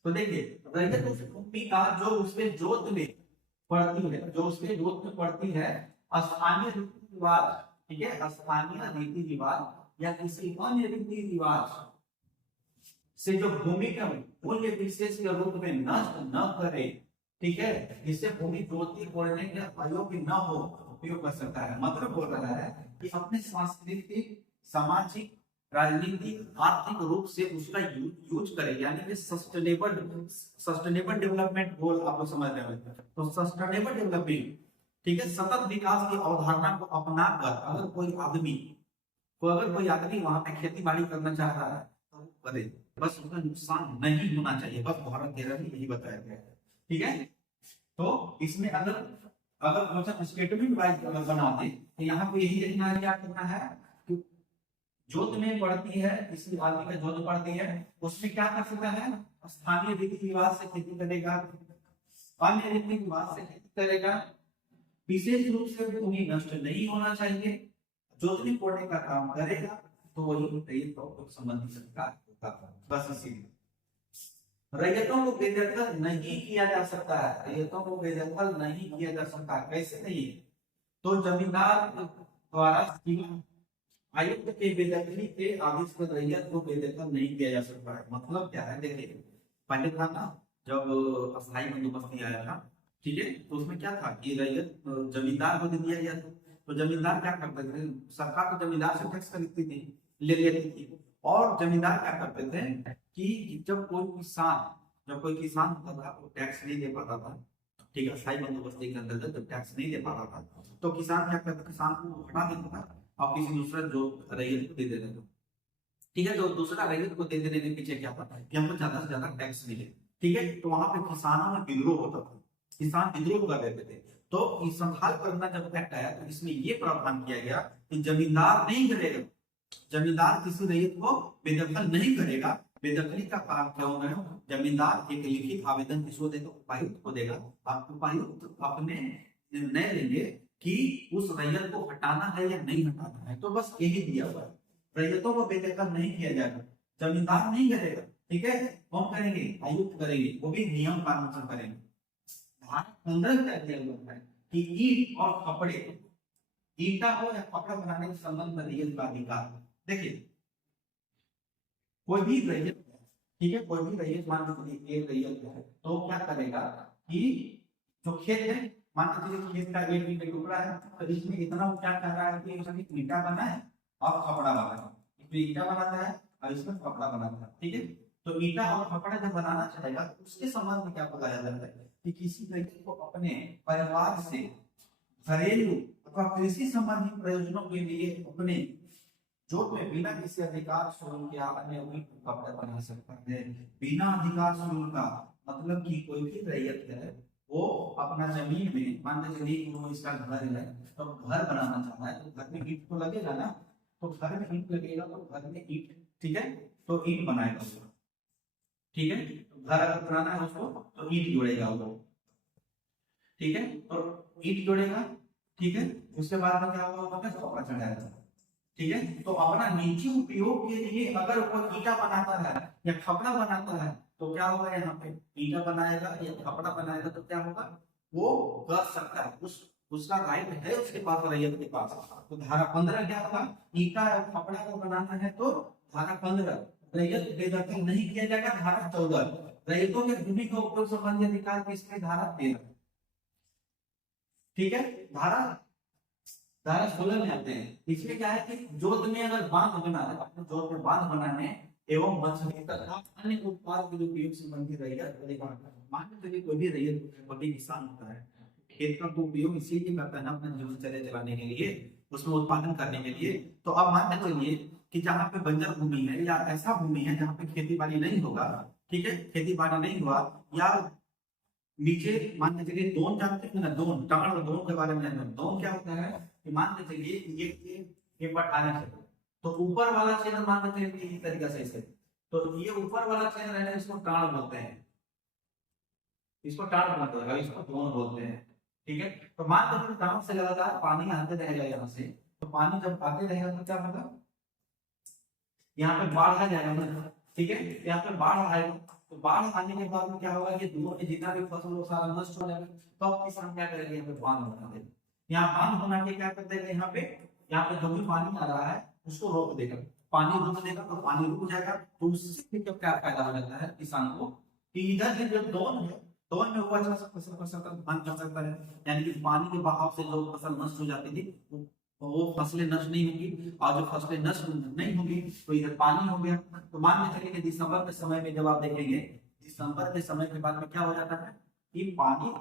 तो देखिए रैयत उस भूमि का जो उसमें जोत में पड़ती है, जो उसमें जोत में पड़ती है, स्थानीय रीति रिवाज, ठीक है, स्थानीय रीति रिवाज या किसी अन्य रीति रिवाज से जो भूमि का मूल्य विशेष के रूप में नष्ट न करे, ठीक है, जिससे भूमि जोती पड़ने के अयोग्य न हो, उपयोग कर सकता है। मतलब बोल रहा है कि अपने सांस्कृतिक, सामाजिक, राजनीतिक, आर्थिक रूप से उसका यूज करे, यानी कि सस्टेनेबल डेवलपमेंट गोल आपको समझ रहे हैं, तो सस्टेनेबल डेवलपमेंट, ठीक है, सतत विकास की अवधारणा को अपनाकर अगर कोई आदमी वहां पे खेती बाड़ी करना चाहता है तो करे, बस उसका नुकसान नहीं होना चाहिए, बस भारत 13 में यही बताया गया है, ठीक है। तो इसमें अगर मतलब स्टेटमेंट वाइज अगर बनाते तो यहाँ पे यही देखना है, क्या करना है, जोत में पड़ती है, किसी आदमी का जोत पड़ती है, उसमें क्या कर सकता है, स्थानीय रीति रिवाज से खेती करेगा, अन्य रीति रिवाज से खेती करेगा, विशेष रूप से भूमि नष्ट नहीं होना चाहिए, जोतनी पड़ने का काम करेगा, तो वही रैयत संबंधी सरकार होता है, बस इसीलिए। रैयतों को बेदखल नहीं किया जा सकता है, रैयतों को बेदखल नहीं किया जा सकता। कैसे नहीं? तो जमींदार द्वारा आयुक्त के बेदखली के आदेश पर रैयत को बेदखल नहीं किया जा सकता है। मतलब क्या है, देखिए पहले था ना जब अस्थायी बंदोबस्ती आया था, ठीक है, तो उसमें क्या था कि रैयत जमींदार को दे दिया गया था। तो जमींदार क्या करते थे, सरकार तो जमींदार से टैक्स खरीदती थी, ले लेती थी। और जमींदार क्या करते थे कि जब कोई किसान होता था वो टैक्स नहीं दे पाता था, ठीक है, अस्थायी बंदोबस्ती के अंतर्गत जब टैक्स नहीं दे पाता था तो किसान क्या करता, किसान को हटा देता था और किसी दूसरा जो रैयत को दे देता था, ठीक है। तो दूसरा रैयत को दे देने के पीछे क्या था कि हमको ज्यादा से ज्यादा टैक्स मिले, ठीक है। तो वहां पे किसानों में विद्रोह होता था, किसान विद्रोह कर देते थे। तो इस संथाल परगना जब एक्ट आया तो इसमें ये प्रावधान किया गया कि जमींदार नहीं करेगा, जमींदार किसी रैयत को बेदखल नहीं करेगा। बेदखली का काम क्या होगा, जमींदार एक लिखित आवेदन किसको देगा, उपायुक्त को देगा। उपायुक्त अपने निर्णय लेंगे कि उस रैयत को हटाना है या नहीं हटाना है। तो बस यही दिया हुआ है, रैयतों को बेदखल नहीं किया जाएगा, जमींदार नहीं करेगा, ठीक है, कौन करेंगे, आयुक्त करेंगे, वो भी नियम कानून से करेंगे। धारा 15 क्या दिया हुआ है कि ईंट और कपड़े, ईंटा हो या कपड़ा बनाने के संबंध में रैयत का अधिकार। देखिए कोई भी रैयत, ठीक है, कोई भी रैयत मान लीजिए एक रैयत है तो क्या करेगा कि जो खेत है, मान लीजिए खेत का एक ईंट टुकड़ा है, तो इसमें इतना वो क्या कर रहा है कि उसमें ईंटा बना है और कपड़ा बना है, इसमें ईंटा बनाता है और इसमें कपड़ा बनाता है, ठीक है। तो ईंटा और कपड़ा जब बनाना चाहेगा तो उसके संबंध में क्या बताया जाता है कि किसी व्यक्ति को अपने परिवार से घरेलू अथवा कृषि संबंधी प्रयोजनों के लिए अपने जोत में बिना किसी अधिकार शुल्क या अन्य कपड़ा बना सकता है। बिना अधिकार शुल्क का मतलब कि कोई भी रैयत है वो अपना जमीन में, मान लीजिए वो इसका घर है तो घर बनाना चाहता है तो घर में ईंट तो लगेगा ना, तो घर में ईंट लगेगा तो घर में ईंट, ठीक है, तो ईंट बनाएगा उसको, ठीक है। घर अगर बनाना है उसको तो ईंट जोड़ेगा वो, ठीक है, तो ईंट जोड़ेगा, ठीक है। उसके बाद में क्या होगा, कपड़ा चढ़ाएगा, ठीक है। तो अपना निजी उपयोग के लिए अगर कोई ईंटा बनाता है या कपड़ा बनाता है तो क्या होगा, यहाँ पे ईंटा बनाएगा या कपड़ा बनाएगा तो क्या होगा, वो कर सकता है, उसका राइट है उसके पास, रैयत के पास। तो धारा 15 क्या होगा, ईंटा या कपड़ा को बनाना है तो धारा 15 रैयत बेदखल नहीं किया जाएगा। धारा 14 रैयतों के भूमि का उपयोग संबंधी अधिकार किसमें, धारा 13, ठीक है। धारा 16 में आते हैं, इसमें क्या है कि जोत में अगर बांध बना है, अपने जोत में बांध बनाने एवं मछली तथा अन्य उत्पाद के उपयोग संबंधी रैयत अधिकार। मान लीजिए कोई भी रैयत बड़ी किसान होता है, खेत का उपयोग इसीलिए करता है ना अपना जीवनचर्या चलाने के लिए, उसमें उत्पादन करने के लिए। तो अब मान लीजिए कि जहाँ पे बंजर भूमि है या ऐसा भूमि है जहाँ पे खेती बाड़ी नहीं होगा, ठीक है, खेती बाड़ी नहीं हुआ, या नीचे मान लीजिए दोन जानते हैं ना, दोन टाण और दोन के बारे में जानते हैं। दोन क्या होता है कि मान लीजिए ये पठाने से तो ऊपर वाला क्षेत्र मान लीजिए इस तरीके से इसे, तो ये ऊपर वाला क्षेत्र है ना, इसको टाण बोलते हैं, इसको टाण बोलते हैं, इसको दोन बोलते हैं, ठीक है। तो मान लीजिए टाण से लगातार पानी आते रहेगा यहाँ से, तो पानी जब आते रहेगा तो क्या होगा, यहाँ पे बाढ़ आ जाएगा, ठीक है, यहाँ पे बाढ़ आएगा। तो बाढ़ आने के बाद में क्या होगा कि दूर में जितना भी फसल वो सारा नष्ट हो जाएगा। तो अब किसान क्या करेंगे, यहाँ पे बांध बना देंगे, यहाँ बांध बना के क्या कर देंगे, यहाँ पे जो भी पानी आ रहा है उसको रोक देगा, पानी रोक देगा तो पानी रुक जाएगा। तो उससे क्या फायदा हो जाता है किसान को कि इधर से जो दोन है, दोन में वो अच्छा फसल कर सकता है, यानी कि पानी के बहाव से जो फसल नष्ट हो जाती थी वो फसलें नष्ट नहीं होंगी, और जो फसलें नष्ट नहीं होंगी तो इधर पानी हो गया। तो मान के चलिए दिसंबर के समय में जब आप देखेंगे, दिसंबर के समय के बाद में क्या हो जाता है कि पानी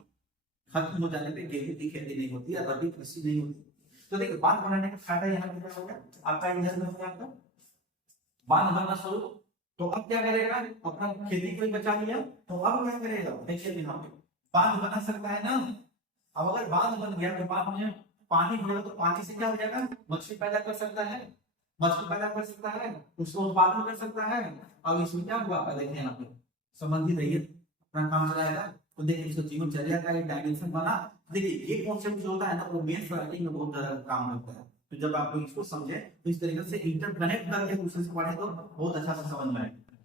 खत्म हो जाने पे गेहूं की खेती नहीं होती या रबी कृषि नहीं होती। तो देखिए बांध बनाने का फायदा यहाँ पे क्या हो गया, आपका इधर में हो गया, आपका बांध बनना शुरू। तो अब क्या करेगा, अपना खेती को बचा लिया, तो अब क्या करेगा, देखिए यहाँ पे बांध बना सकता है ना। अब अगर बांध बन गया तो बांध में पानी भरेगा तो पानी से क्या हो जाएगा, मछली पैदा कर सकता है, मछली पैदा कर सकता है, उसको उत्पादन कर सकता है। अब इसमें क्या हुआ, देखिए यहाँ पे संबंधित रैयत अपना काम चलाएगा। तो देखिए इसको जीवनचर्या का एक डायमेंशन बना। देखिए ये कॉन्सेप्ट जो होता है ना वो मेंस राइटिंग में बहुत ज्यादा काम करता है। तो जब आप इसको समझे तो इस तरीके से इंटरकनेक्ट करके दूसरे से पढ़े तो बहुत अच्छा से समझ में आएगा।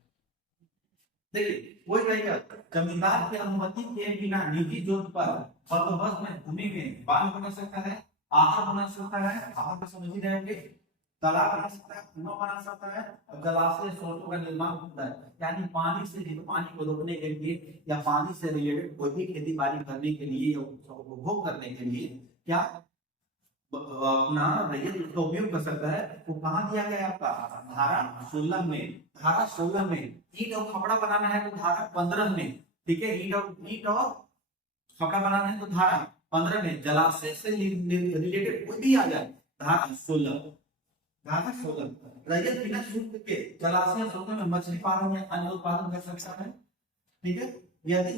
देखिए वही रहेगा, जमींदार की अनुमति के बिना निजी जोत पर बंदोबस्त में भूमि में बांध बना सकता है, आहर बना सकता है, आहर को समझ ही रहेंगे, तालाब बना सकता है, कुआं बना सकता है, और जलाशय स्रोतों का निर्माण होता है। यानी पानी से पानी को रोकने के लिए या पानी से रिलेटेड कोई भी खेती बाड़ी करने के लिए या उपभोग करने के लिए क्या अपना रैयत उसका उपयोग कर सकता है। वो कहाँ दिया गया है आपका, धारा 16 में, धारा 16 में। ईंट और खपड़ा बनाना है तो धारा 15 में, ठीक है, ईंट और खपड़ा बनाना है तो धारा 15 में, जलाशय से रिलेटेड कोई भी आ जाए धारा 16, धारा 16। रैयत बिना शुल्क के जलाशय स्रोतों में मछली पालन या अन्य उत्पादन कर सकता है, ठीक है। यदि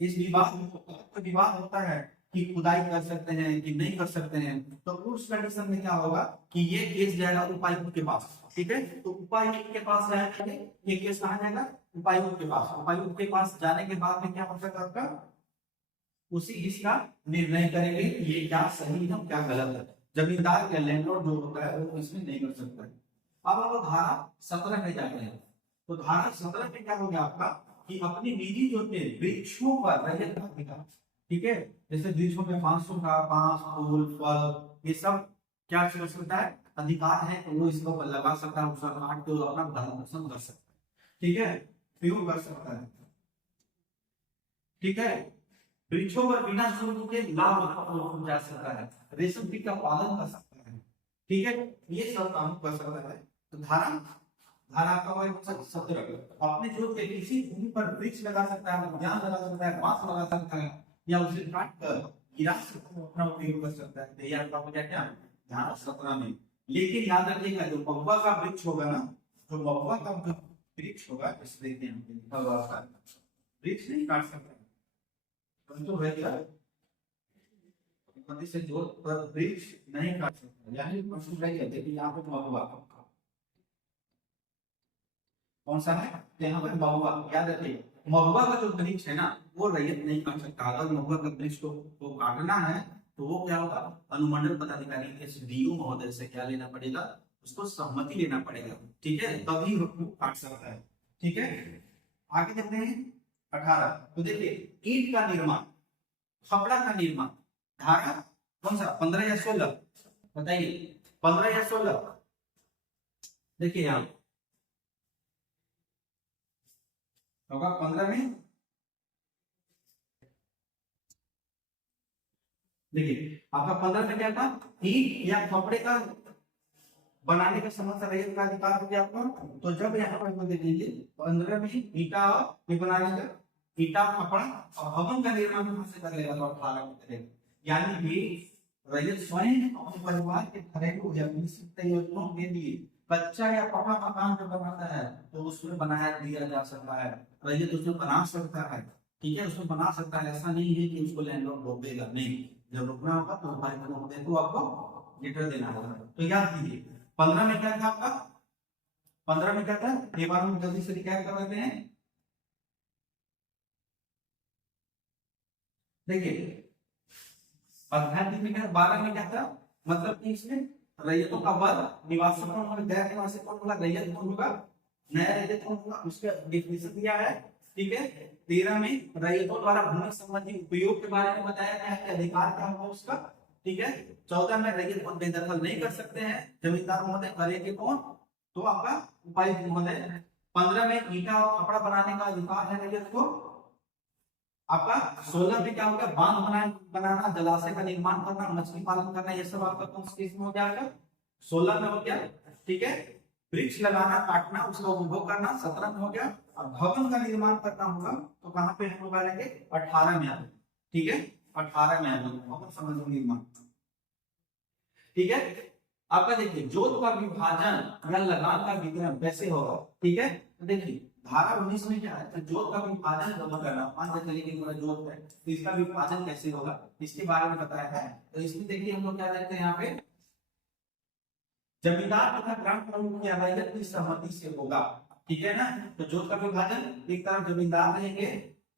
इस विवाद होता है कि खुदाई कर सकते हैं कि नहीं कर सकते हैं, तो उस कंडीशन में क्या होगा कि ये केस जाएगा उपायुक्त के पास, ठीक है। तो उपायुक्त के पास जाएगा, ये केस कहाँ जाएगा, उपायुक्त के पास। उपायुक्त के पास जाने के बाद में क्या हो सकता है आपका, उसी इसका निर्णय करेंगे ये क्या सही है क्या गलत है। जमींदार या लैंडलॉर्ड जो होता है वो इसमें नहीं कर सकता है। अब आप धारा 17 में जाते हैं, तो धारा 17 में क्या हो गया आपका कि अपनी निजी जो वृक्षों पर रैयत का अधिकार, ठीक है, जैसे वृक्षों में 500 का बांस फूल फल ये सब क्या कर सकता है, अधिकार है, तो वो इसको लगा सकता है, उसका काट के अपना भरण पोषण कर सकता है, ठीक है, प्रयोग कर सकता है, ठीक है। वृक्षों पर बिना शुल्क के लाभ जा सकता है, रेशम कीट का पालन कर सकता है, ठीक है, ये सब काम कर सकता है। तो धारा का 17 अपने जो किसी भूमि पर वृक्ष लगा सकता है, उद्यान लगा सकता है, बांस लगा सकता है, या उसे काट कर गिरा अपना उपयोग कर सकता है। तो यार हो गया क्या धारा 17 में। लेकिन याद रखिएगा जो महुआ का वृक्ष होगा ना, जो महुआ का वृक्ष होगा, इस देखते हैं वृक्ष नहीं काट सकता, परंतु रहेगा से जो वृक्ष नहीं काट सकता, यानी देखिए यहाँ पे महुआ कौन सा है, यहाँ पर महुआ, याद रखिए महुआ का जो वृक्ष है ना वो रैयत नहीं काट सकता। अगर महुआ का वृक्ष को काटना है तो वो क्या होगा, अनुमंडल पदाधिकारी एसडीओ महोदय से क्या लेना पड़ेगा, उसको सहमति लेना पड़ेगा, ठीक है, तभी वो काट सकता है, ठीक है। आगे देखते हैं 18। तो देखिए ईंट का निर्माण, खपड़ा का निर्माण, धारा कौन सा 15 या 16 बताइए, 15 या 16, देखिए यहाँ होगा 15 में, देखिए आपका 15 में क्या था, ईंट या कपड़े का बनाने का समस्त रैयत का अधिकार हो गया आपको। तो जब यहाँ पर देखिए 15 में ईटा बनाने का, ईटा कपड़ा और भवन का निर्माण कहाँ से कर लेगा, तो 18 में करेगा। यानी कि रैयत स्वयं अपने परिवार के घरेलू या योजनाओं के लिए कच्चा या पक्का मकान जो बनाता है तो उसमें बनाया दिया जा सकता है, रैयत उसमें बना सकता है, ठीक है, उसमें बना सकता है। ऐसा नहीं है कि उसको लैंडलॉर्ड रोकेगा, नहीं, जब रुकना होगा तो तो आपको लेटर देना होगा। तो याद कीजिए 15 में क्या था आपका, 15 में क्या था, एक बार हम जल्दी से रिकैप कर लेते हैं। देखिए अध्याय 3 में क्या, 12 में क्या था, मतलब कि इसमें रैयतों का वर्ग, निवासी कौन होगा, गैर निवासी कौन होगा, रैयत कौन होगा, नया रैयत कौन होगा, उसका डिफिनेशन दिया है, ठीक है। 13 में रैयतों द्वारा भूमि संबंधी उपयोग के बारे में बताया गया है, अधिकार क्या होगा उसका, ठीक है। 14 में रैयत को बेदखल नहीं कर सकते हैं जमींदार महोदय, करेंगे कौन, तो आपका उपायुक्त महोदय। 15 में ईटा और कपड़ा बनाने का अधिकार है रैयत को। आपका 16 में क्या होगा, बांध बनाना, जलाशय का निर्माण करना, मछली पालन करना, ये सब आपका कौन सी में हो गया, 16 में हो गया, ठीक है। वृक्ष लगाना काटना उसका उपभोग करना 17 में हो गया, और भवन का निर्माण करना होगा तो कहाँ पे हम लोग आएंगे, 18 में आएंगे, ठीक है, 18 में आएंगे भवन संबंधी निर्माण, ठीक है। आपका देखिए जोत का विभाजन या लगान का वितरण कैसे होगा, ठीक है। तो देखिए धारा 19 में क्या है, तो जोत का विभाजन जमा करना, मान चलिए कि पूरा जोत है तो इसका विभाजन कैसे होगा इसके बारे में बताया है। तो इसमें देखिए हम लोग क्या देखते हैं, यहाँ पे जमींदार तथा ग्राम प्रमुख की रैयत की सहमति से होगा, ठीक है ना। तो जोत का विभाजन एक तरफ जमींदार रहेंगे,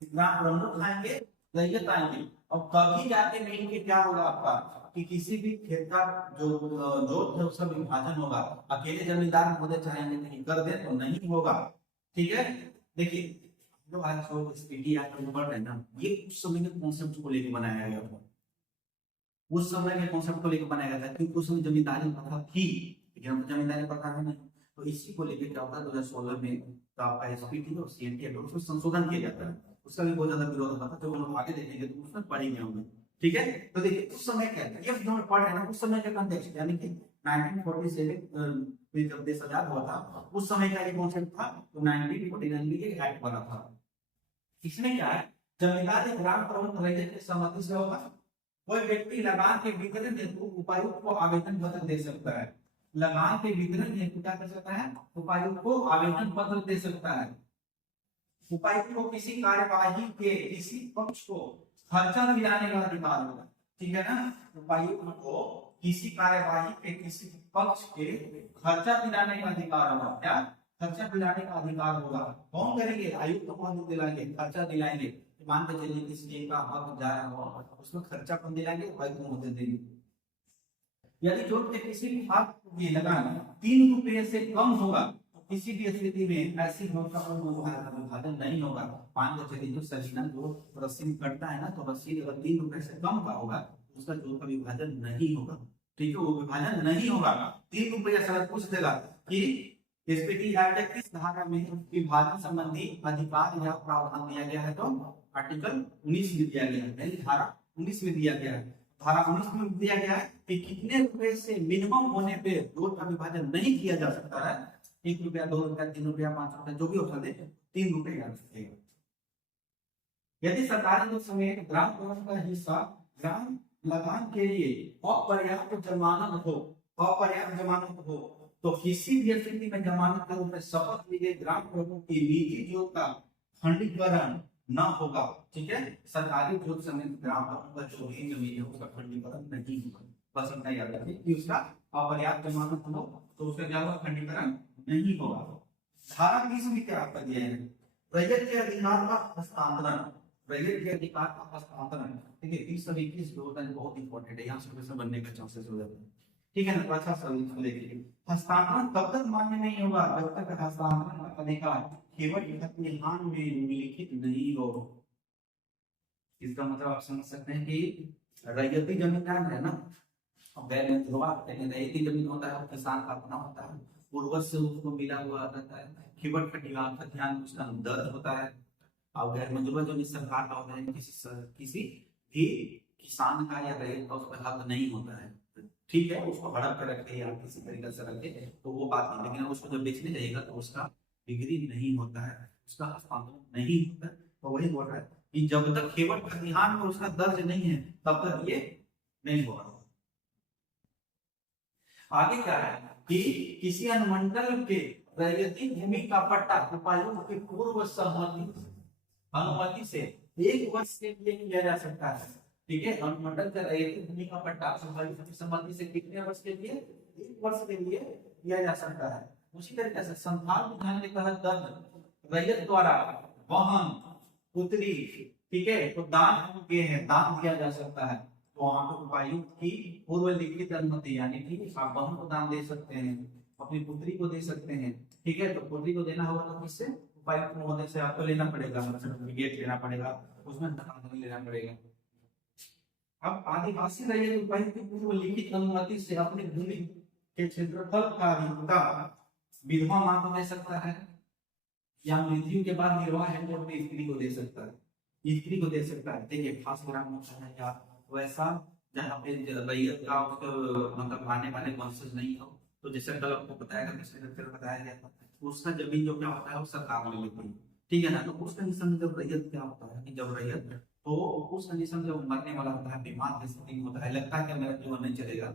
ग्राम प्रमुख आएंगे, रैयत आएंगे, और कभी जाके मेन के क्या होगा आपका कि किसी भी खेत का जो जोत है उसका विभाजन होगा, अकेले जमींदार महोदय चाहेंगे नहीं कर दे तो नहीं होगा, ठीक है। देखिए जो आज जो स्पीडी एक्ट में पढ़ रहे हैं ना, ये उस समय के कॉन्सेप्ट को लेकर बनाया गया था। उस समय के कॉन्सेप्ट को लेकर बनाया गया था क्योंकि उस समय जमींदारी प्रथा थी, लेकिन हम जमींदारी प्रथा है नहीं। तो इसी को लेकर क्या होता है 2016 में तो आपका एसपीटी और सीएनटी एक्ट उसमें संशोधन किया जाता है। उसका भी बहुत ज्यादा विरोध होता था, जो लोग आगे देखेंगे तो उसमें पढ़ेंगे होंगे। ठीक है, तो देखिए उस समय क्या था, ये जो हम पढ़ रहे हैं ना उस समय का कॉन्टेक्स्ट, यानी कि 1947 में जब देश आजाद हुआ था उस समय का ये कॉन्सेप्ट था। तो 1949 में ये एक्ट बना था। इसमें क्या है, जमींदार या ग्राम प्रबंधन रैयत की सहमति से होगा। कोई व्यक्ति लगान के वितरण हेतु उपायुक्त को आवेदन पत्र दे सकता है। लगान के वितरण हेतु क्या कर सकता है, उपायुक्त को आवेदन पत्र दे सकता है। उपायुक्त को किसी कार्यवाही के किसी पक्ष को खर्चा दिलाने का अधिकार होगा। ठीक है ना, उपायुक्त को किसी कार्यवाही के किसी पक्ष के खर्चा दिलाने का अधिकार होगा। क्या खर्चा दिलाने का अधिकार होगा? कौन करेंगे? आयुक्त कौन दिलाएंगे? खर्चा दिलाएंगे। मान के चलिए किसी चीज का हक जा रहा हो, उसमें खर्चा कौन दिलाएंगे? उपायुक्त को देंगे। यदि जोत के किसी भी भाग की लगान 3 रुपए से कम होगा तो किसी भी स्थिति में ऐसी नोट का विभाजन नहीं होगा। मान के चलिए जो सलीना जो रसीद कटता है ना, तो रसीद अगर 3 रुपए से कम का होगा तो उसका जोत का विभाजन नहीं होगा। ठीक है, वो विभाजन नहीं होगा। 3 रुपया सड़क पूछ देगा कि एसपीटी एक्ट किस धारा में विभाजन संबंधी अधिकार या प्रावधान दिया गया है, तो आर्टिकल 19 में दिया गया है, धारा 19 में दिया गया है। धारा 19 में दिया गया है कि कितने रुपए से मिनिमम होने पे जोत का विभाजन नहीं किया जा सकता है। 1 रुपया, 2 रुपया, 3 रुपया, 5 रुपया, जो भी होता है 3 रुपए याद रखिएगा। यदि सरकारी जो समय ग्राम प्रबंधन का हिस्सा ग्राम लगान के लिए अपर्याप्त जमानत हो तो किसी भी स्थिति में जमानत के रूप में शपथ ली गई ग्राम प्रबंधन की निजी जोत का खंडीकरण न होगा। ठीक है, सरकारी जोत समेत ग्राम प्रबंधन का जो भी जमीन है उसका खंडीकरण नहीं होगा। बस इतना याद रखिए कि उसका अपर्याप्त जमानत हो तो उसका क्या होगा? खंडीकरण नहीं होगा। धारा 20 में क्या आपका दिया है? रैयत के अधिकार का हस्तांतरण। रैयत के अधिकार का हस्तांतरण, ठीक है, 20 और 21 जो होता है बहुत इंपॉर्टेंट है, यहाँ से क्वेश्चन बनने का चांसेस हो जाते हैं। ठीक है ना, तो अच्छा सर देखिए हस्तांतरण तब तक मान्य नहीं होगा जब तक हस्तांतरण का अधिकार केवल प्रतिहान में उल्लिखित नहीं हो। इसका मतलब आप समझ सकते हैं कि रैयती जमीन है ना, रैयती जमीन होता है किसान का अपना होता है, पूर्वज से उसको मिला हुआ रहता है, खिवट खतियान उसका दर्ज होता है। और गैर मंजूर जो सरकार का होता है, किसी भी किसान का या रैयत का उस पर हक नहीं होता है। ठीक है, उसको हड़प कर रखे या किसी तरीके से रखे तो वो बात नहीं, लेकिन उसको जब बेचने जाएगा तो उसका बिक्री नहीं होता है, उसका हस्तांतरण नहीं होता है। तो वही बोल रहा है कि जब तक खिवट खतियान में उसका दर्ज नहीं है तब तक ये नहीं होगा। आगे क्या है कि किसी अनुमंडल के रैयती भूमि का पट्टा उपायुक्त की पूर्व अनुमति से 1 वर्ष के लिए किया जा सकता है। ठीक है, अनुमंडल का रैयती भूमि का पट्टा उपायुक्त की सम्मति से कितने वर्ष के लिए? 1 वर्ष के लिए किया जा सकता है। उसी तरीके से संथाल विधान के तहत दर्ज रैयत द्वारा वाहन पुत्री, ठीक है, तो दान दिया जा सकता है। तो वहां पर उपायुक्त की पूर्व लिखित अनुमति, यानी कि आप बहन को दान दे सकते हैं, अपनी पुत्री को दे सकते हैं। ठीक है, तो पुत्री को देना होगा तो किससे? उपायुक्त महोदय से आपको लेना पड़ेगा, सर्टिफिकेट लेना पड़ेगा, उसमें हस्तांतरण लेना पड़ेगा। अब आदिवासी रैयत उपायुक्त की पूर्व लिखित अनुमति से अपनी भूमि के क्षेत्रफल का हिस्सा विधवा मां को दे सकता है, या मृत्यु के बाद निर्वाह है तो अपनी स्त्री को दे सकता है, स्त्री को दे सकता है। देखिए खास ग्राम होता है या वैसा जहाँ पे रैयत का मतलब आने वाले वंशज नहीं हो, तो जैसे कल आपको बताया गया था उसका जमीन जो क्या होता है वो सरकार ले लेती है। ठीक है ना, तो उस कंडीशन में जब रैयत क्या होता है कि जब रैयत तो उस कंडीशन में जब मरने वाला होता है, बीमार की स्थिति में होता है, लगता है कि मेरा जीवन नहीं चलेगा,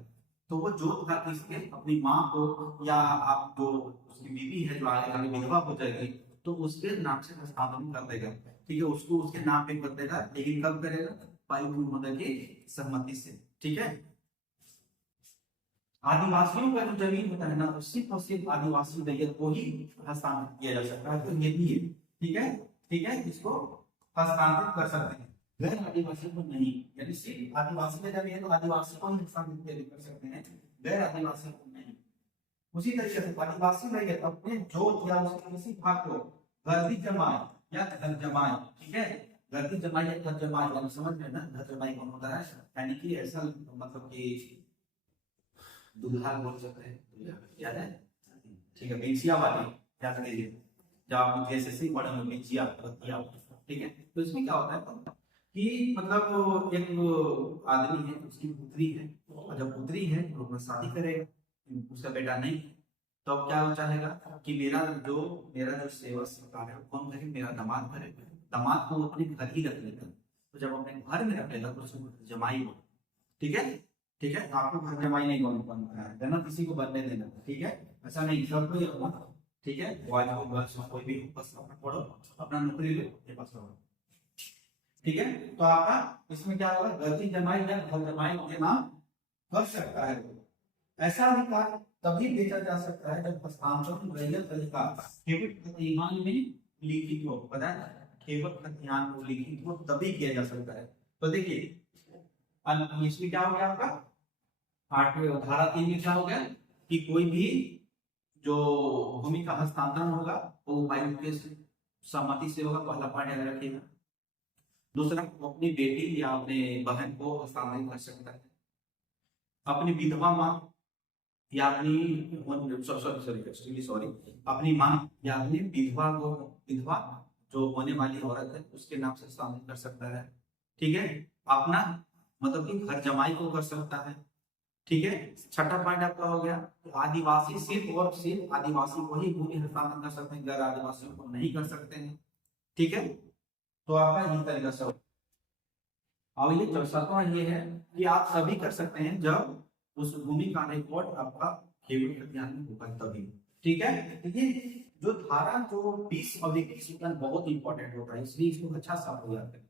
तो वो जोत का किसके? अपनी माँ को, या आप जो उसकी बीवी है जो आगे विधवा हो जाएगी तो उसके नाम से हस्तांतरण कर देगा। ठीक है, उसको उसके नाम पे कर देगा, लेकिन कब करेगा? उपायुक्त महोदय की सहमति से। ठीक है, आदिवासियों का जो जमीन होता है ना, तो सिर्फ और सिर्फ आदिवासी रैयत को ही हस्तांतरित किया जा सकता है। तो ये भी है, ठीक है, ठीक है, इसको हस्तांतरित कर सकते हैं, गैर आदिवासी को नहीं। यानी सिर्फ आदिवासी का जमीन है तो आदिवासी को ही हस्तांतरित कर सकते हैं, गैर आदिवासी को नहीं। उसी तरीके से आदिवासी रैयत अपने जोत या उसके किसी भाग को गर्दी जमाई या घर जमाई, ठीक है, गर्दी जमाई या घर जमाई, यानी समझ में ना घर जमाई कौन होता है, यानी कि ऐसा मतलब कि दुल्हा बोल सकते हैं, दुल्हा याद है, ठीक है, बेंचिया वाली याद कीजिए, जब आप एसएससी पढ़े में बेंचिया रखिया, ठीक है। तो इसमें क्या होता है कि मतलब एक आदमी है, उसकी पुत्री है, और जब पुत्री है तो वो शादी करेगा, उसका बेटा नहीं, तो अब क्या चाहेगा कि मेरा जो सेवा सत्कार है कौन करे, मेरा दामाद करे, दामाद को अपने घर ही रख लेगा, तो जब अपने घर में रख लेगा तो उसको जमाई बोल, ठीक है, ठीक है, आपको घर जमाई नहीं बनना है ना, किसी को बनने देना, ठीक है, ऐसा नहीं, सब कोई अपना, ठीक है, बॉयज हो गर्ल्स हो कोई भी हो, बस अपना पढ़ो, अपना नौकरी लो, ये बस रहो, ठीक है। तो आपका इसमें क्या होगा, गलती जमाई या घर जमाई के नाम कर सकता है, ऐसा अधिकार तभी बेचा जा सकता है जब हस्तांतरण रैयत अधिकार केवल खतियान में लिखित हो, पता है, केवल खतियान में लिखित हो तभी किया जा सकता है। तो देखिए इसमें क्या हो गया आपका, 8वें धारा 3 में क्या हो गया कि कोई भी जो भूमि का हस्तांतरण होगा वो उपायुक्त के सहमति से होगा, पहला पॉइंट याद रखिएगा। दूसरा, वो अपनी बेटी या अपने बहन को हस्तांतरित कर सकता है, अपनी विधवा मां या अपनी मां या अपनी विधवा जो होने वाली औरत है उसके नाम से हस्तांतरित कर सकता है, ठीक है, अपना मतलब कि घर जमाई को कर सकता है, ठीक है। छठा पॉइंट आपका हो गया, तो आदिवासी सिर्फ और सिर्फ आदिवासी को ही भूमि हस्तांतरण कर सकते हैं, गैर आदिवासियों को नहीं कर सकते हैं, ठीक है। तो आपका यही तरीका से, और ये चौथा ये है कि आप सभी कर सकते हैं जब उस भूमि का रिकॉर्ड आपका केवल खतियान में होगा तभी, ठीक है। देखिए जो धारा जो 20 और 21 बहुत इंपॉर्टेंट होता है, इसलिए इसको अच्छा सा हो जाता है।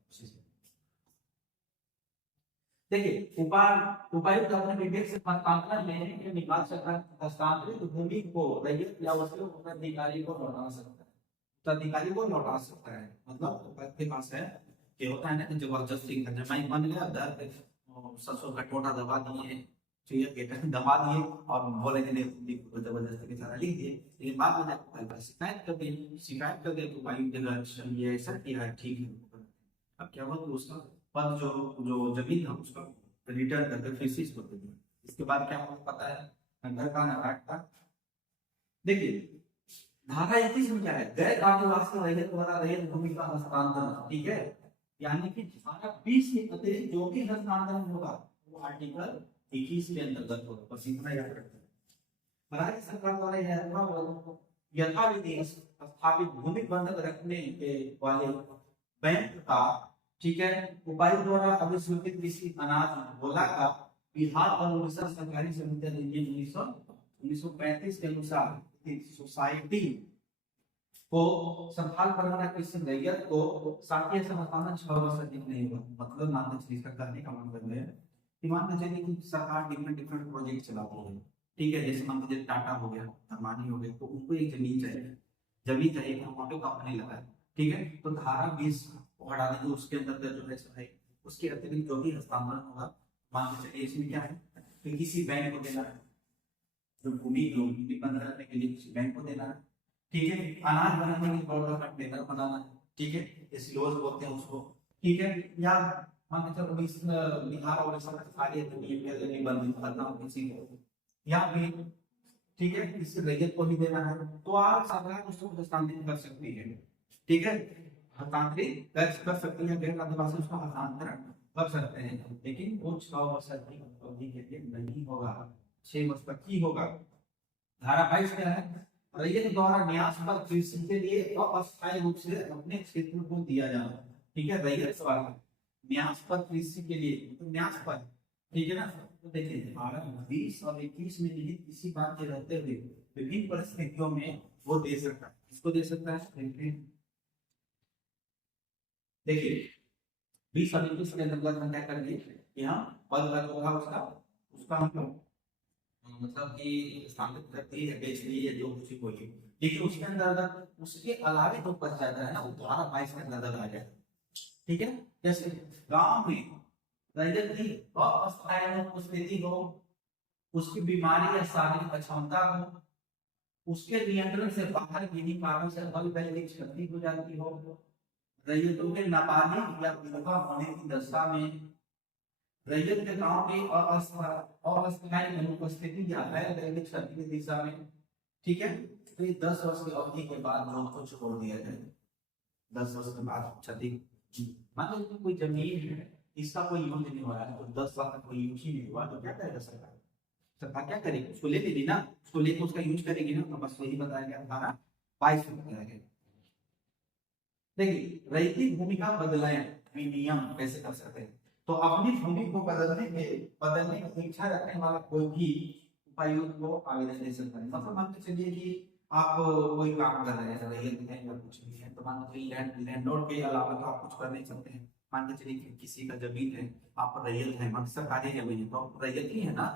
देखिए उपायुक्त अपने विवेक से हस्तांतरण लेने के निकाल सकता है, हस्तांतरित भूमि को रैयत या उसके उत्तराधिकारी को लौटा सकता है, उत्तराधिकारी को लौटा सकता है, मतलब उपायुक्त के पास है कि होता है ना कि जबरदस्ती घर जमाई बन गया, दर पे ससुर का टोटा दबा दिए, ठीक है, बेटा दबा दिए और बोले कि नहीं जबरदस्ती के साथ लिख दिए, लेकिन बाद में जाकर शिकायत कर दिए, शिकायत कर दिए तो उपायुक्त जगह ये ऐसा किया है, ठीक है। अब क्या हुआ कि उसका पद जो जो जमीन था उसका रिटर्न करके फिर से इसको दे दिया। इसके बाद क्या हुआ पता है, घर का नाटक था। देखिए धारा 21 में क्या है, गैर आदिवासी रैयत द्वारा रैयत भूमि का हस्तांतरण, ठीक है, यानी कि धारा 20 के अतिरिक्त जो भी हस्तांतरण होगा वो आर्टिकल 21 के अंतर्गत होगा, बस इतना याद रखना। राज्य सरकार द्वारा यथाविधि स्थापित भूमि बंधक रखने के वाले बैंक का, ठीक है, उपायुक्त द्वारा अभिस्वीकृत कृषि अनाज बोला का बिहार और उड़ीसा सरकारी समिति अधिनियम 1935 के अनुसार सोसाइटी को संथाल परगना कृषि रैयत को साथी से हस्तांतरण 6 वर्ष अधिक नहीं हुआ, मतलब मान लीजिए इसका करने का मतलब है कि मान लीजिए कि सरकार डिफरेंट प्रोजेक्ट चलाती है, ठीक है, जैसे मान लीजिए टाटा हो गया, अम्बानी हो गया, तो उनको एक जमीन चाहिए वहां पे कंपनी लगाए, ठीक है, तो धारा 20 हटा देंगे, उसके अंदर जो है उसके अतिरिक्त जो भी हस्तांतरण होगा, मान लीजिए इसमें क्या है कि किसी बैंक को देना है, जो भूमि बंद रखने के लिए किसी बैंक को देना है, ठीक है, अनाज बनाने के लिए बड़ा कंटेनर बनाना है, ठीक है, सिलोज बोलते हैं उसको, ठीक है, या मान लीजिए बिहार और सरकारी बंद करना हो किसी को या भी, ठीक है, इस रैयत को ही देना है तो आप सरकार उसको हस्तांतरित कर सकती है, ठीक है, हस्तांतरित कर सकती है, गैर आदिवासी उसका हस्तांतरण कर सकते हैं, लेकिन वो 6 वर्ष अवधि के लिए नहीं होगा, 6 वर्ष तक ही होगा। धारा 22 क्या है, रैयत द्वारा न्यास पर कृषि के लिए अस्थायी रूप से अपने क्षेत्र को दिया जाना, ठीक है, रैयत द्वारा न्यास पर कृषि के लिए, तो न्यास पर, ठीक है ना। तो देखिए धारा 20 और 21 में निहित किसी बात के रहते हुए विभिन्न परिस्थितियों में वो दे सकता है, किसको दे सकता है, देखिए 20 और 21 के अंतर्गत हम क्या करेंगे, यहाँ पद का जो था उसका हम मतलब कि स्थापित करती है, बेच दी है, जो कुछ कोई, लेकिन उसके अंतर्गत उसके अलावे जो बच जाता है ना, वो धारा 22 के अंतर्गत आ जाए, ठीक है। जैसे गांव में रैयत की अस्थायी स्थिति हो, उसकी बीमारी या शारीरिक अक्षमता हो, उसके नियंत्रण से बाहर किन्हीं कारणों से बल वैदिक क्षति हो जाती हो, रैयतों के नाबालिग या विधवा होने की दशा में, रैयत के गांव की अस्थायी अनुपस्थिति या गैर दैनिक क्षति की दिशा में, ठीक है। तो ये 10 वर्ष की अवधि के बाद लोन को छोड़ दिया जाए। 10 वर्ष के बाद क्षति, मान लो कोई जमीन है, इसका कोई यूज नहीं हो रहा है, तो 10 साल तक कोई यूज ही नहीं हुआ, तो क्या करेगा सरकार? सरकार क्या करेगी? उसको ले लेगी ना, उसको लेकर उसका यूज करेगी ना। तो बस वही बताया गया, धारा 22 में बताया गया। देखिए, रैयती भूमि का बदलायन विनियम कैसे कर सकते हैं? तो अपनी भूमि को बदलने की इच्छा रखने वाला कोई भी उपायुक्त को आवेदन दे सकता है। मतलब मान के चलिए कि आप कोई काम कर रहे हैं, रैयत है या कुछ भी है, तो मान लो लैंडलॉर्ड के अलावा तो आप कुछ कर नहीं सकते हैं। मान के चलिए कि किसी का जमीन है, आप रैयत है, मतलब सरकारी जमीन है, तो आप रैयत ही है ना।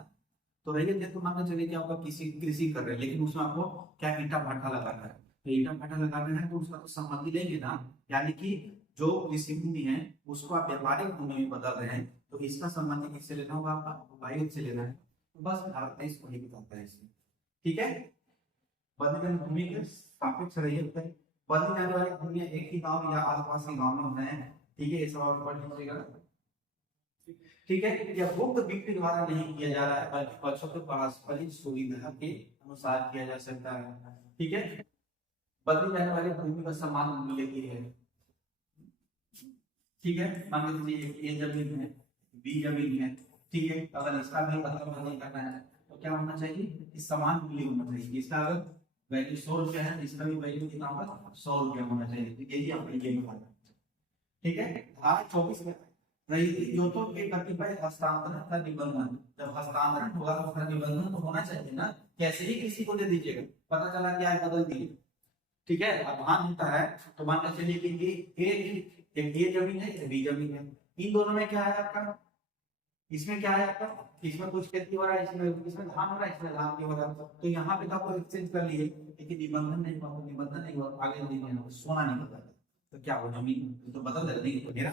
तो रैयत है तो मान के चलिए कि आपका किसी कृषि कर रहे हैं, लेकिन उसमें आपको क्या ईंटा भट्ठा लगाना है, तो ईंटा भट्ठा लगाना है तो उसका तो संबंधी लेंगे ना। यानी कि जो कृषि भूमि है उसको आप व्यापारिक भूमि में बदल रहे हैं, तो इसका संबंधी किससे लेना होगा? आपका उपायुक्त से लेना है। तो बस भारत देश वही बताता है इसमें, ठीक है। बदली भूमि के सापेक्ष रैयत है। बदली जाने वाली भूमि एक ही गांव या आसपास के गांव में होना है, ठीक है। ये सवाल पढ़ लीजिएगा, ठीक है। यह गुप्त बिक्री द्वारा नहीं किया जा रहा है, बल्कि पक्षों के पारस्परिक सुविधा के अनुसार किया जा सकता है, ठीक है। बदली जाने वाली भूमि का समान मूल्य की है, ठीक है। मान लीजिए ए जमीन है, बी जमीन है, ठीक है। अगर इसका भी अदला बदली करना है तो क्या होना चाहिए? इस समान मूल्य होना चाहिए। इसका अगर वैल्यू 100 रुपया है, इसका भी वैल्यू कितना होगा? 100 रुपया होना चाहिए। तो यही आपको ये बताना, ठीक है। धारा 24 में रैयतों के कतिपय हस्तांतरण का निबंधन, जब हस्तांतरण होगा तो उसका निबंधन तो होना चाहिए ना। कैसे ही किसी को दे दीजिएगा, पता चला कि आज बदल दिए, ठीक है। अभान होता है तो मान के चलिए कि एक ये जमीन है, एक बी जमीन है। इन दोनों में क्या है आपका? इसमें क्या है आपका? इसमें कुछ खेती हो रहा है, इसमें धान हो रहा है, इसमें धान नहीं हो रहा। तो यहाँ पे तो आपको एक्सचेंज कर लिए, लेकिन निबंधन नहीं हुआ, निबंधन नहीं हुआ, आगे नहीं सोना नहीं बदला, तो क्या हो? जमीन तो बदल दे नहीं, तो मेरा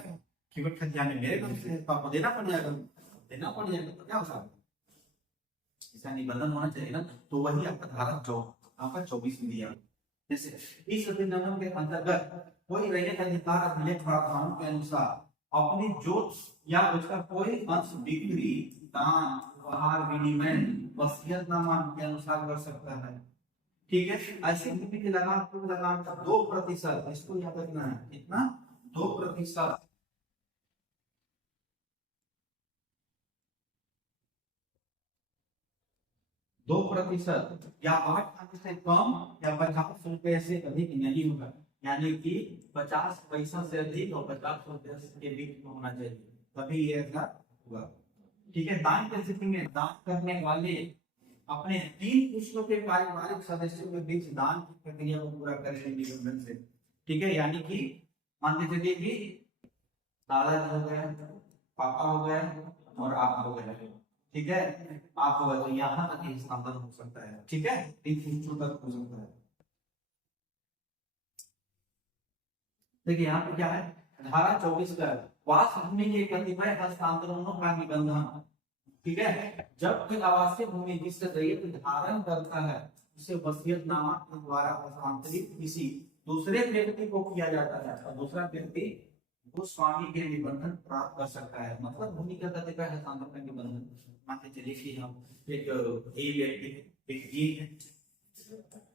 कीमत खजाने मेरे नाम से है, तो आपको देना पड़ जाएगा, देना पड़ जाएगा, तो क्या हो सकता है? इसका निबंधन होना चाहिए ना। तो वही आपका धारा आपका 24 में दिया। जैसे इस अधिनियम के अंतर्गत कोई रैयत अधिकार अपने प्रावधानों के अनुसार अपनी जोत या उसका कोई अंश बिक्री, दान, उपहार, विनिमय, वसीयतनामा के अनुसार कर सकता है, ठीक है। ऐसी भूमि की लगान का 2%, इसको याद रखना है, कितना? 2%, 2% या 8 आने से कम या 50 रुपए से अधिक नहीं होगा। यानी कि 50 पैसा से अधिक और 50 रुपए के बीच में होना चाहिए, तभी ये ऐसा होगा, ठीक है। दान की स्थिति में दान करने वाले अपने 3 पुरुषों के पारिवारिक सदस्यों के बीच दान की प्रक्रिया को पूरा करेंगे निबंधन से, ठीक है। यानी कि मान के चलिए कि दादाजी हो गए, पापा हो गए और आप हो गए, ठीक है। आप हो गए तो यहाँ तक हस्तांतरण हो सकता है, ठीक है। 3 पुरुषों तक हो सकता है। देखिए यहाँ पे क्या है, धारा 24 का वास भूमि के कतिपय हस्तांतरणों का निबंधन, ठीक है। जब कोई आवासीय भूमि जिससे रैयत धारण करता है उसे वसीयतनामा के द्वारा हस्तांतरित किसी दूसरे व्यक्ति को किया जाता है, और दूसरा व्यक्ति उस स्वामी के निबंधन प्राप्त कर सकता है। मतलब भूमि का कतिपय हस्तांतरण का निबंधन, मान के चलिए कि हम एक ए व्यक्ति है, एक बी है,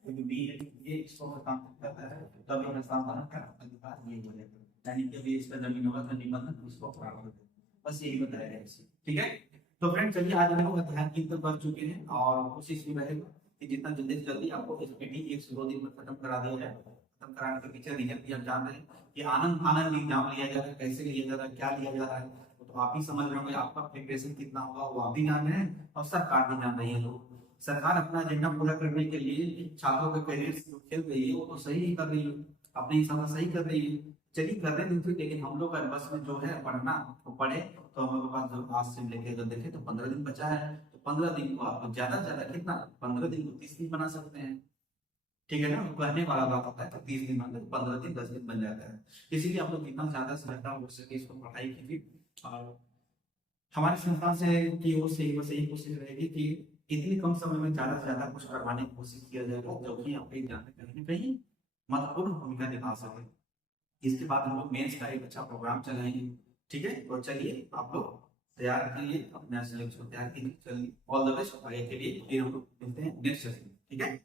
एक बी है, ये इसको हस्तांतरित करता है, तब हस्तांतरण का अधिकार ये हो जाएगा। यानी कि इसका जमीन होगा तो निबंधन उसको प्राप्त होगा। बस यही बताया गया इसे, ठीक है। तो फ्रेंड चलिए आज हम लोग अध्ययन 3 तक बढ़ चुके हैं, और कोशिश भी रहेगा कि जितना जल्दी से जल्दी आपको एसपीटी 1 से 2 दिन में खत्म करा दिया जाए। खत्म कराने के पीछे रीजन भी आप जान रहे हैं कि आनंद एग्जाम लिया जा रहा है, कैसे लिया जा रहा है, क्या लिया जा रहा है, तो आप ही समझ रहे होंगे। आपका प्रिपरेशन कितना होगा वो आप भी जान रहे हैं, और सरकार भी जान रही है। तो सरकार अपना एजेंडा पूरा करने के लिए छात्रों के करियर से जो खेल रही है वो तो सही ही कर रही है, अपने हिसाब से सही कर रही है। चलिए कर रहे हैं, लेकिन हम लोग का बस में जो है पढ़ना, तो पढ़े। तो हम लोग के पास जो आज से लेके अगर देखें तो 15 दिन बचा है, तो 15 दिन को आप ज्यादा से ज्यादा कितना, 15 दिन को 30 दिन बना सकते हैं, ठीक है ना। कहने वाला बात होता है तो 30 दिन मतलब 15 दिन 10 दिन बन जाता है। इसीलिए आप लोग जितना ज्यादा से ज्यादा हो सके इसको पढ़ाई कीजिए, और हमारे संस्थान से की ओर से बस यही कोशिश रहेगी कि इतनी कम समय में ज्यादा से ज्यादा कुछ करवाने की कोशिश किया जाएगा जो कि आपके एग्जाम में कहीं ना कहीं महत्वपूर्ण भूमिका निभा सके। इसके बाद हम लोग मेंस का एक अच्छा प्रोग्राम चलाएंगे। ठीक है, तो चलिए आप लोग तैयार करिए, अपना सिलेक्शन तैयार कीजिए। चलिए ऑल द बेस्ट, आगे के लिए फिर हम लोग मिलते हैं नेक्स्ट सेशन। ठीक है।